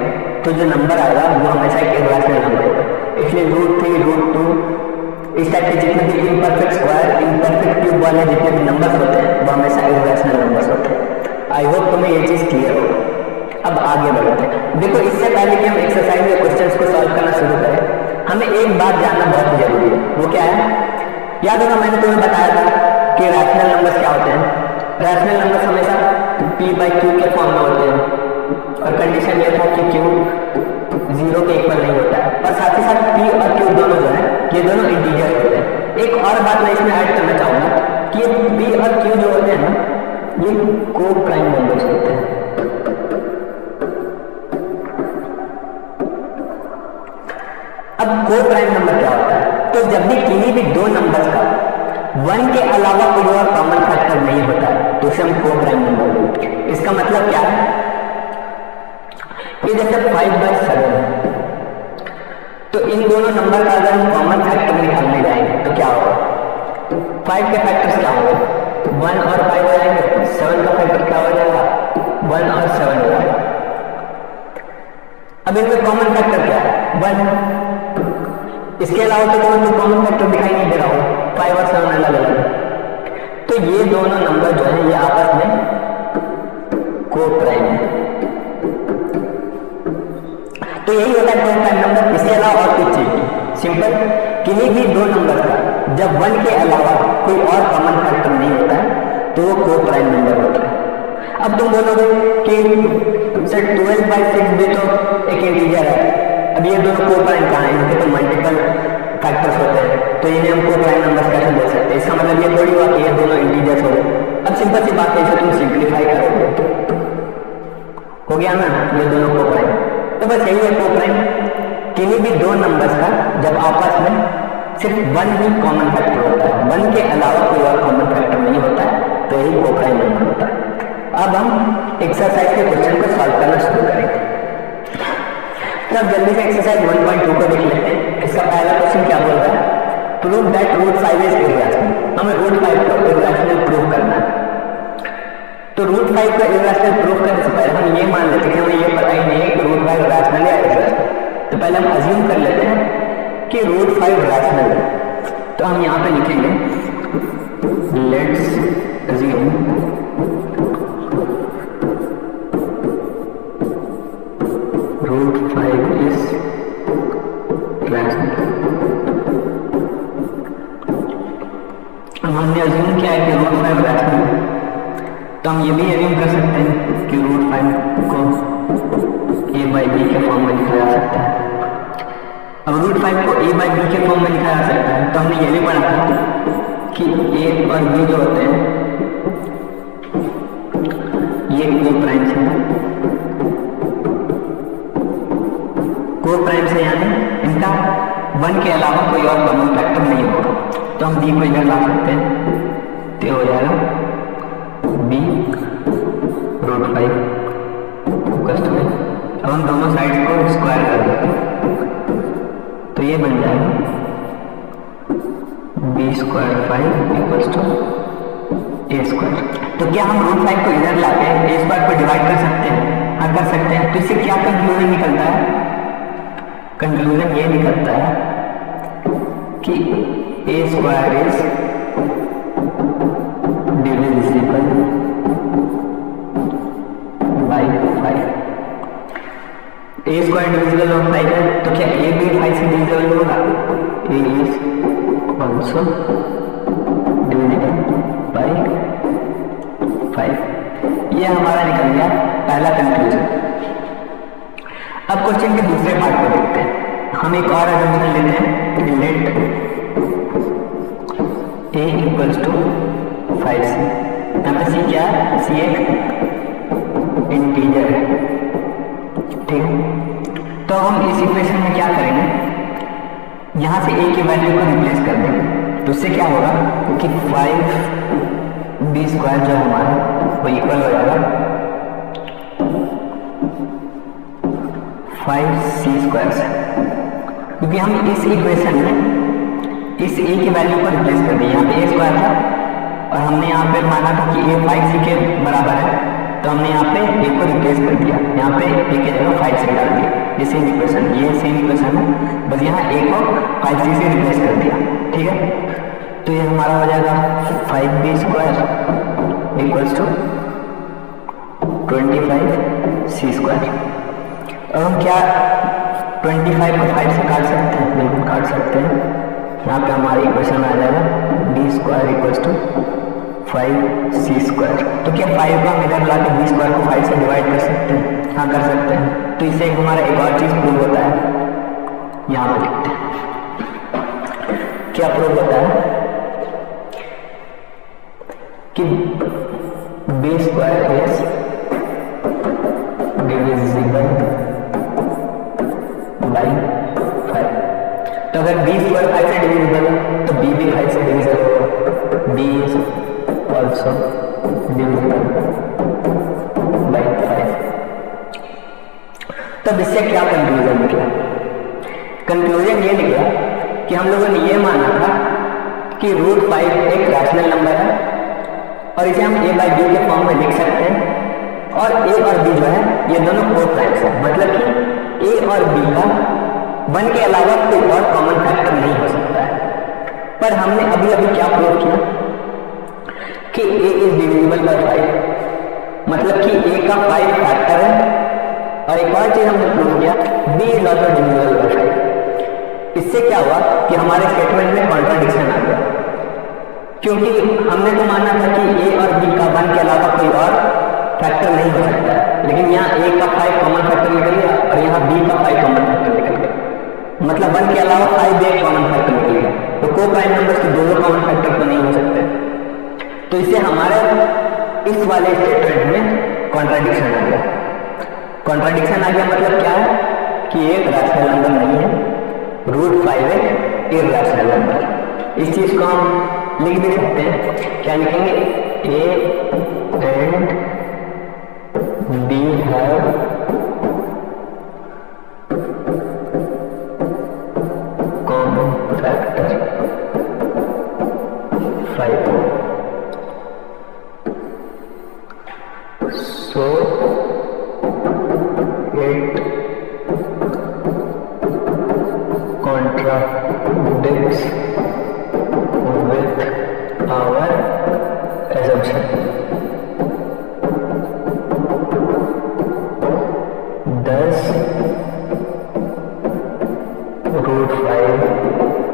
तो जो नंबर आएगा वो हमेशा एक इर्रेशनल नंबर होगा। इसलिए रूट 3, रूट 2 इस टाइप के जितने भी इम्परफेक्ट स्क्वायर, इम्परफेक्ट क्यूब वाले जितने भी नंबर्स होते हैं वो हमेशा इर्रेशनल नंबर्स होते हैं। आई होप तुम्हें ये चीज क्लियर होगा। अब आगे बढ़ते हैं। देखो इससे पहले कि हम एक्सरसाइज या क्वेश्चंस को सॉल्व करना शुरू करें हमें एक बात जानना बहुत जरूरी है। वो क्या है? याद होगा मैंने तुम्हें बताया था कि रैशनल नंबर्स क्या होते हैं। रैशनल नंबर्स हमेशा p/q के फॉर्म में होते हैं और कंडीशन ये था कि q 0 के इक्वल नहीं होता है और साथ ही साथ p और q दोनों जो है ये दोनों इंटीजर होते हैं। एक और बात मैं इसमें ऐड करना चाहूंगा कि ये p और q जो होते हैं ना ये को प्राइम नंबर्स होते हैं। अब को प्राइम नंबर क्या होता है? तो जब भी किसी भी दो नंबर्स का 1 के अलावा कोई और कॉमन फैक्टर नहीं होता है तो उसे हम को प्राइम नंबर बोलते हैं। इसका मतलब क्या है कि जैसे 5/7 है तो इन दोनों नंबर का अगर हम कॉमन फैक्टर निकालने जाएंगे तो क्या होगा? 5 के फैक्टर्स क्या होंगे? 1 और 5 हो जाएंगे। 7 का फैक्टर क्या हो जाएगा? 1 और 7 हो जाएगा। अब इनमें कॉमन फैक्टर क्या है? 1। इसके अलावा तो तुम्हें कोई कॉमन फैक्टर दिखाई नहीं दे रहा हो। 5 और 7 अलग अलग, तो ये दोनों नंबर जो है ये आपस में को प्राइम है। तो यही होता है को प्राइम नंबर। इसके अलावा और कुछ चीज सिंपल, किसी भी दो नंबर का जब 1 के अलावा कोई और कॉमन फैक्टर नहीं होता है तो वो को प्राइम नंबर होता है। अब तुम बोलोगे कि सर 12/6 भी तो एक इंटीजर है, अब ये दोनों को प्राइम कहाँ है? इनके तो मल्टीपल फैक्टर्स होते हैं तो इन्हें हम को प्राइम नंबर कैसे बोल सकते हैं? इसका मतलब ये थोड़ी हुआ कि ये दोनों इंटीजर्स हो गए। अब सिंपल सी बात है, इसे तुम सिंप्लीफाई करोगे हो गया ना ये दोनों को प्राइम। तो बस यही है को प्राइम, किसी भी दो नंबर्स का जब आपस में सिर्फ 1 ही कॉमन फैक्टर होता है, 1 के अलावा कोई और कॉमन फैक्टर नहीं होता है तो यही को प्राइम नंबर होता है। अब हम एक्सरसाइज के क्वेश्चन को सॉल्व करना शुरू करेंगे। तो अब जल्दी से एक्सरसाइज 1.2 को देख लेते हैं। इसका पहला क्वेश्चन क्या बोल रहा है? Prove that root 5 is irrational. हमें रूट 5 को इर्रेशनल प्रूव करना है। तो रूट 5 को इर्रेशनल प्रूव करने से पहले हम ये मान लेते हैं कि हमें ये पता ही नहीं है कि रूट 5 रैशनल या इर्रेशनल। तो पहले हम अज्यूम कर लेते हैं कि रूट 5 रैशनल है। तो हम यहाँ पे लिखेंगे let's assume root 5 is rational. हमने अज्यूम किया है कि रूट 5 रैशनल है, तो हम ये भी एज्यूम कर सकते हैं कि रूट 5 को a बाई बी के फॉर्म में लिखा जा सकता है। अब रूट 5 को a बाई बी के फॉर्म में लिखा जा सकता है, तो हमने ये भी पढ़ा था कि a और b जो होते हैं ये को प्राइम से यानी इनका 1 के अलावा कोई और कॉमन फैक्टर नहीं होगा। तो हम b को इधर ला सकते हैं, तो हो जाएगा b रूट 5 इक्वल्स टू। अब हम दोनों साइड को स्क्वायर कर देंगे, तो ये बन जाएगा b square 5 equals to a square. तो क्या हम रूट 5 को इधर लाके a स्क्वायर को डिवाइड कर सकते हैं? हाँ, कर सकते हैं। तो इससे क्या कंक्लूजन निकलता है? कंक्लूजन ये निकलता है कि a square is divisible by 5। a square divisible by 5 है, तो क्या a भी 5 से डिविजिबल होगा? a is also divisible by 5। ये हमारा निकल गया पहला कंक्लूजन। अब क्वेश्चन के दूसरे पार्ट को देखते हैं। हम एक और assumption लेते हैं, late a equals to 5c। यहाँ पे c क्या है? c एक इंटीजर है, ठीक है। तो हम इस इक्वेशन में क्या करेंगे, यहाँ से a की वैल्यू को रिप्लेस कर देंगे। तो उससे क्या होगा कि 5b स्क्वायर जो हमारा वो इक्वल हो जाएगा 5c स्क्वायर से, क्योंकि हम इस इक्वेशन में इस a की वैल्यू को रिप्लेस कर दिया। यहाँ पे a स्क्वायर था और हमने यहाँ पे माना था कि a 5c के बराबर है, तो हमने यहाँ पे a को रिप्लेस कर दिया। यहाँ पे a की जगह 5c डाल दिया। ये सेम इक्वेशन है, बस यहाँ a को 5c से रिप्लेस कर दिया, ठीक है। तो ये हमारा हो जाएगा 5b square equals to 25c square. अब हम क्या 25 को 5 से काट सकते हैं? बिल्कुल काट सकते हैं। यहाँ पे हमारी इक्वेशन आ जाएगा b square equals to 5c square. तो क्या 5 को हम इधर ला के b स्क्वायर को 5 से डिवाइड कर सकते हैं? हाँ, कर सकते हैं। तो इससे हमारा एक और चीज प्रूव होता है, यहाँ पे लिखते हैं। क्या प्रूव होता है कि b square is divisible by 5। तो अगर b स्क्वायर 5 से डिविजिबल है तो b भी 5 से डिविजिबल होगा। b is also divisible by 5। तब इससे क्या कंक्लूजन निकला? कंक्लूजन ये निकला कि हम लोगों ने ये माना था कि रूट 5 एक रैशनल नंबर है और इसे हम a बाई बी के फॉर्म में लिख सकते हैं, और a और b जो है ये दोनों को प्राइम्स है, मतलब कि a और b का 1 के अलावा कोई और कॉमन फैक्टर नहीं हो सकता है। पर हमने अभी अभी क्या प्रूव किया कि a इज डिविजिबल बाई 5, मतलब कि a का 5 फैक्टर है। और एक और चीज हमने प्रूव किया, b is also divisible by 5। इससे क्या हुआ कि हमारे स्टेटमेंट में कॉन्ट्राडिक्शन आ गया, क्योंकि हमने तो माना था कि a और b का 1 के अलावा कोई और फैक्टर नहीं हो सकता है, लेकिन यहाँ a का 5 कॉमन फैक्टर निकल गया और यहाँ b का 5 कॉमन फैक्टर निकल गया, मतलब 1 के अलावा 5 भी एक कॉमन फैक्टर निकल गया। तो को प्राइम नंबर्स के दोनों कॉमन फैक्टर तो नहीं हो सकते। तो इससे हमारे इस वाले स्टेटमेंट में कॉन्ट्राडिक्शन आ गया। कॉन्ट्राडिक्शन आ गया मतलब क्या है कि एक रैशनल नंबर नहीं है, रूट 5 एक इरैशनल नंबर। इस चीज को हम लिख भी सकते हैं। क्या लिखेंगे? a and b have common factor 5, so it contradicts with our assumption. Thus, root 5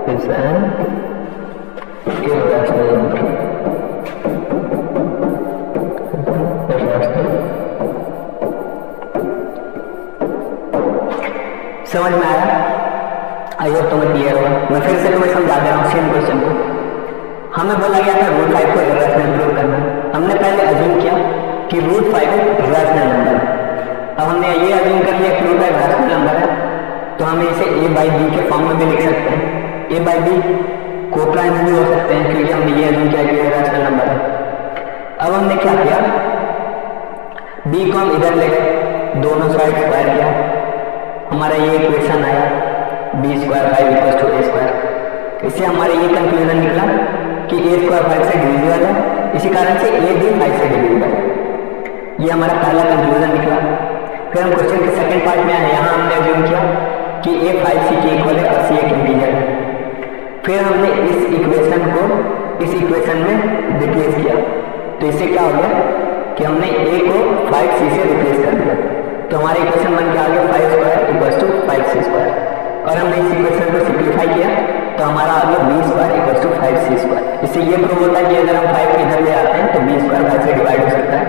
is an irrational number. समझ में आया? आई होप तुम्हें क्लियर होगा। मैं फिर से तुम्हें समझा दे रहा हूँ सेम क्वेश्चन को। हमें बोला गया था रूट 5 को इर्रेशनल प्रूव करना। हमने पहले अज्यूम किया कि रूट 5 एक रैशनल नंबर है। अब हमने ये अज्यूम कर लिया कि रूट 5 रैशनल नंबर है, तो हम इसे a बाई बी के फॉर्म में भी लिख सकते हैं। a बाई बी को प्राइम भी हो सकते हैं क्योंकि हमने ये अज्यूम किया कि ये रैशनल नंबर है। अब हमने क्या किया, b को हम इधर ले गए, दोनों साइड स्क्वायर किया, हमारा ये इक्वेशन आया b square 5 equal to a square. इससे हमारे ये कंक्लूजन निकला कि a स्क्वायर 5 से डिविजिबल है, इसी कारण से a भी 5 से डिविजिबल है। ये हमारा पहला कंक्लूजन निकला। फिर हम क्वेश्चन के सेकंड पार्ट में आए, यहाँ हमने अज्यूम किया कि a 5c के इक्वल है और c एक इंटीजर है। फिर हमने इस इक्वेशन को इस इक्वेशन में रिप्लेस किया, तो इससे क्या हो गया कि हमने a को 5c से रिप्लेस कर दिया, तो हमारा इक्वेशन बन के आ गया 5 square equal to 5c square. और हमने इस इक्वेशन को सिंप्लीफाई किया तो हमारा आ गया b square equal to 5c square. इससे ये प्रूव होता है कि अगर हम 5 को इधर ले आते हैं तो b स्क्वायर 5 से डिवाइड हो सकता है,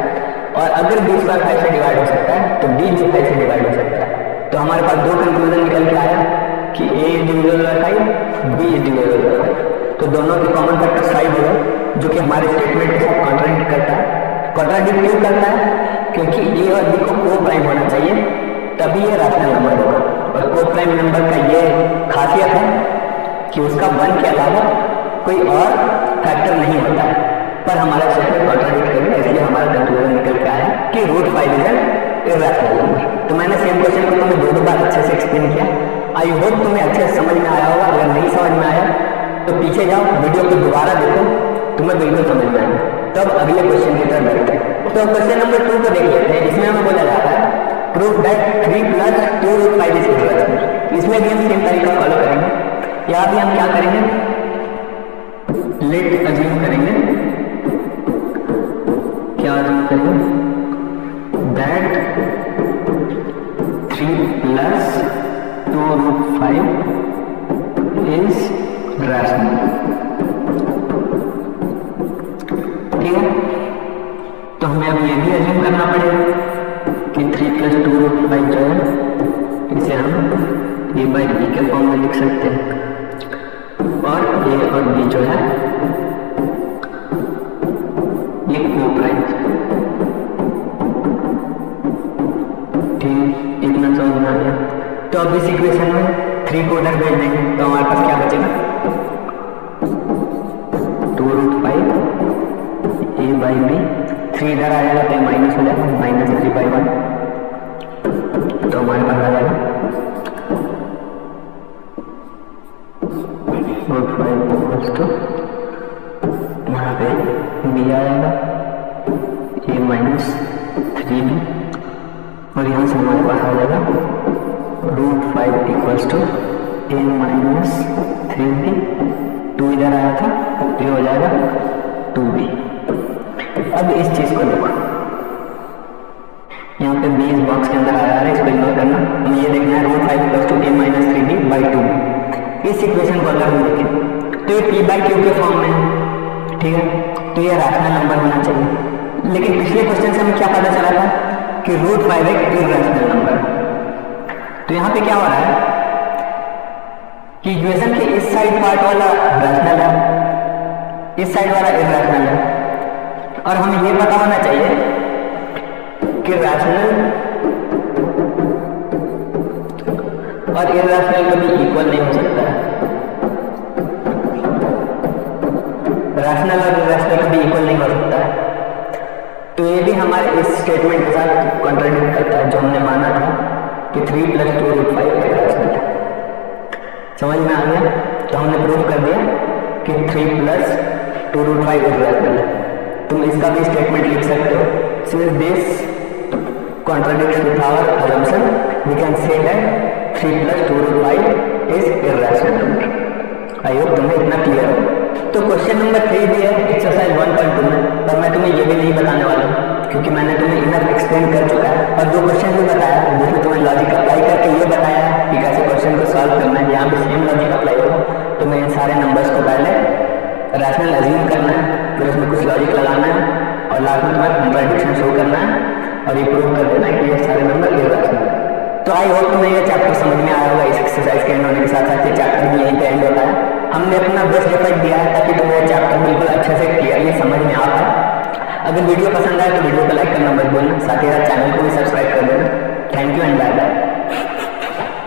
और अगर b स्क्वायर 5 से डिवाइड हो सकता है तो b भी 5 से डिवाइड हो सकता है। तो हमारे पास दो कंक्लूजन निकल के आया कि a is divisible by 5, b is divisible by 5। तो दोनों के कॉमन फैक्टर 5 हो गए, जो कि हमारे स्टेटमेंट के साथ कॉन्ट्राडिक्ट करता है। कॉन्ट्राडिक्ट क्यों करता है? क्योंकि a और b को को प्राइम होना चाहिए, तभी ये रैशनल नंबर होगा। और को प्राइम नंबर का ये खासियत है कि उसका 1 के अलावा कोई और फैक्टर नहीं होता है, पर हमारा स्टेटमेंट कॉन्ट्राडिक्ट करेगा, इसलिए हमारा कंक्लूजन निकल के आया कि root 5 is an irrational number. तो मैंने सेम क्वेश्चन को तुम्हें दो बार अच्छे से एक्सप्लेन किया। आई होप तुम्हें अच्छे से समझ में आया होगा। अगर नहीं समझ में आया तो पीछे जाओ, वीडियो को दोबारा देखो, तुम्हें बिल्कुल समझ में आएगा। तब अगले क्वेश्चन की तरफ बढ़ते हैं। तो क्वेश्चन नंबर 2 को देख लेते हैं। इसमें हमें बोला जाता है prove that 3 plus 2 root 5 is irrational. इसमें भी हम सेम तरीका फॉलो करेंगे। यहाँ भी हम क्या करेंगे, लेट अज्यूम करेंगे, क्या अज्यूम करेंगे, that 3 plus 2 root 5 is rational. ठीक है, तो हमें अब ये भी अज्यूम करना पड़ेगा कि 3 प्लस 2 रूट 5 जो है इसे हम a बाई बी के फॉर्म में लिख सकते हैं, और a और b जो है ये को प्राइम। ठीक, इतना समझ में आ गया। तो अब इस इक्वेशन में 3 को उधर भेज देंगे तो हमारे पास क्या बचेगा, 2 रूट 5 a बाई बी, 3 इधर आ जाएगा तो माइनस हो जाएगा, माइनस 3 बाई 1, तो हमारे पास आ जाएगा रूट 5 इक्वल्स टू, यहाँ पे b आ जाएगा a माइनस 3b, और यहाँ से हमारे पास आ जाएगा root 5 equals to a minus 3b, 2 इधर आया था तो ये हो जाएगा 2b। अब इस चीज को देखो, यहाँ पे b इस बॉक्स के अंदर आ रहा है, इसको इग्नोर करना। हमें ये देखना है root 5 equals to a minus 3b by 2। इस इक्वेशन को अगर हम देखें तो ये p बाई क्यू के फॉर्म में है। ठीक है, तो ये रैशनल नंबर होना चाहिए। लेकिन पिछले क्वेश्चन से हमें क्या पता चला था कि रूट 5 एक इर्रेशनल नंबर है। तो यहाँ पे क्या हो रहा है कि इक्वेशन के इस साइड पार्ट वाला रैशनल है, इस साइड वाला इर्रेशनल है, और हमें ये पता होना चाहिए कि रैशनल और इर्रेशनल कभी इक्वल नहीं हो सकता है। रैशनल और इर्रेशनल कभी इक्वल नहीं हो सकता है। तो ये भी हमारे इस स्टेटमेंट के साथ कॉन्ट्राडिक्ट करता है, जो हमने माना था कि 3 प्लस 2 रूट 5 इर्रेशनल है। समझ में आ गया? तो हमने प्रूव कर दिया कि 3 प्लस 2 रूट 5 इर्रेशनल है। तुम इसका भी स्टेटमेंट लिख सकते हो, since this contradicts with our assumption, we can say that 3 plus 2 root 5 is irrational number. I hope तुम्हें इतना क्लियर हो। तो क्वेश्चन नंबर 3 भी है एक्सरसाइज 1.2 में, पर मैं तुम्हें ये भी नहीं बताने वाला हूँ क्योंकि मैंने तुम्हें इनर एक्सप्लेन कर चुका है, और 2 क्वेश्चन भी बताया जिसमें तुम्हें लॉजिक अप्लाई करके ये बताया कि कैसे क्वेश्चन को सॉल्व करना है। यहाँ पे सेम लॉजिक अप्लाई होगा। तो मैं इन सारे नंबर्स को पहले रैशनल अज्यूम करना है, फिर उसमें कुछ लॉजिक लगाना है, और लास्ट में तुम्हें कॉन्ट्राडिक्शन शो करना है और ये प्रूव कर देना है कि ये सारे नंबर इर्रेशनल है। तो आई होप तुम्हें ये चैप्टर समझ में आया होगा। इस एक्सरसाइज के एंड होने के साथ साथ ये चैप्टर भी यहीं पे एंड होता है। हमने अपना बेस्ट एफर्ट दिया है ताकि तुम्हें ये चैप्टर बिल्कुल अच्छे से क्लियरली समझ में आ पाए। अगर वीडियो पसंद आए तो वीडियो को लाइक करना मत भूलना, साथ ही साथ चैनल को भी सब्सक्राइब कर देना। Thank you and bye bye.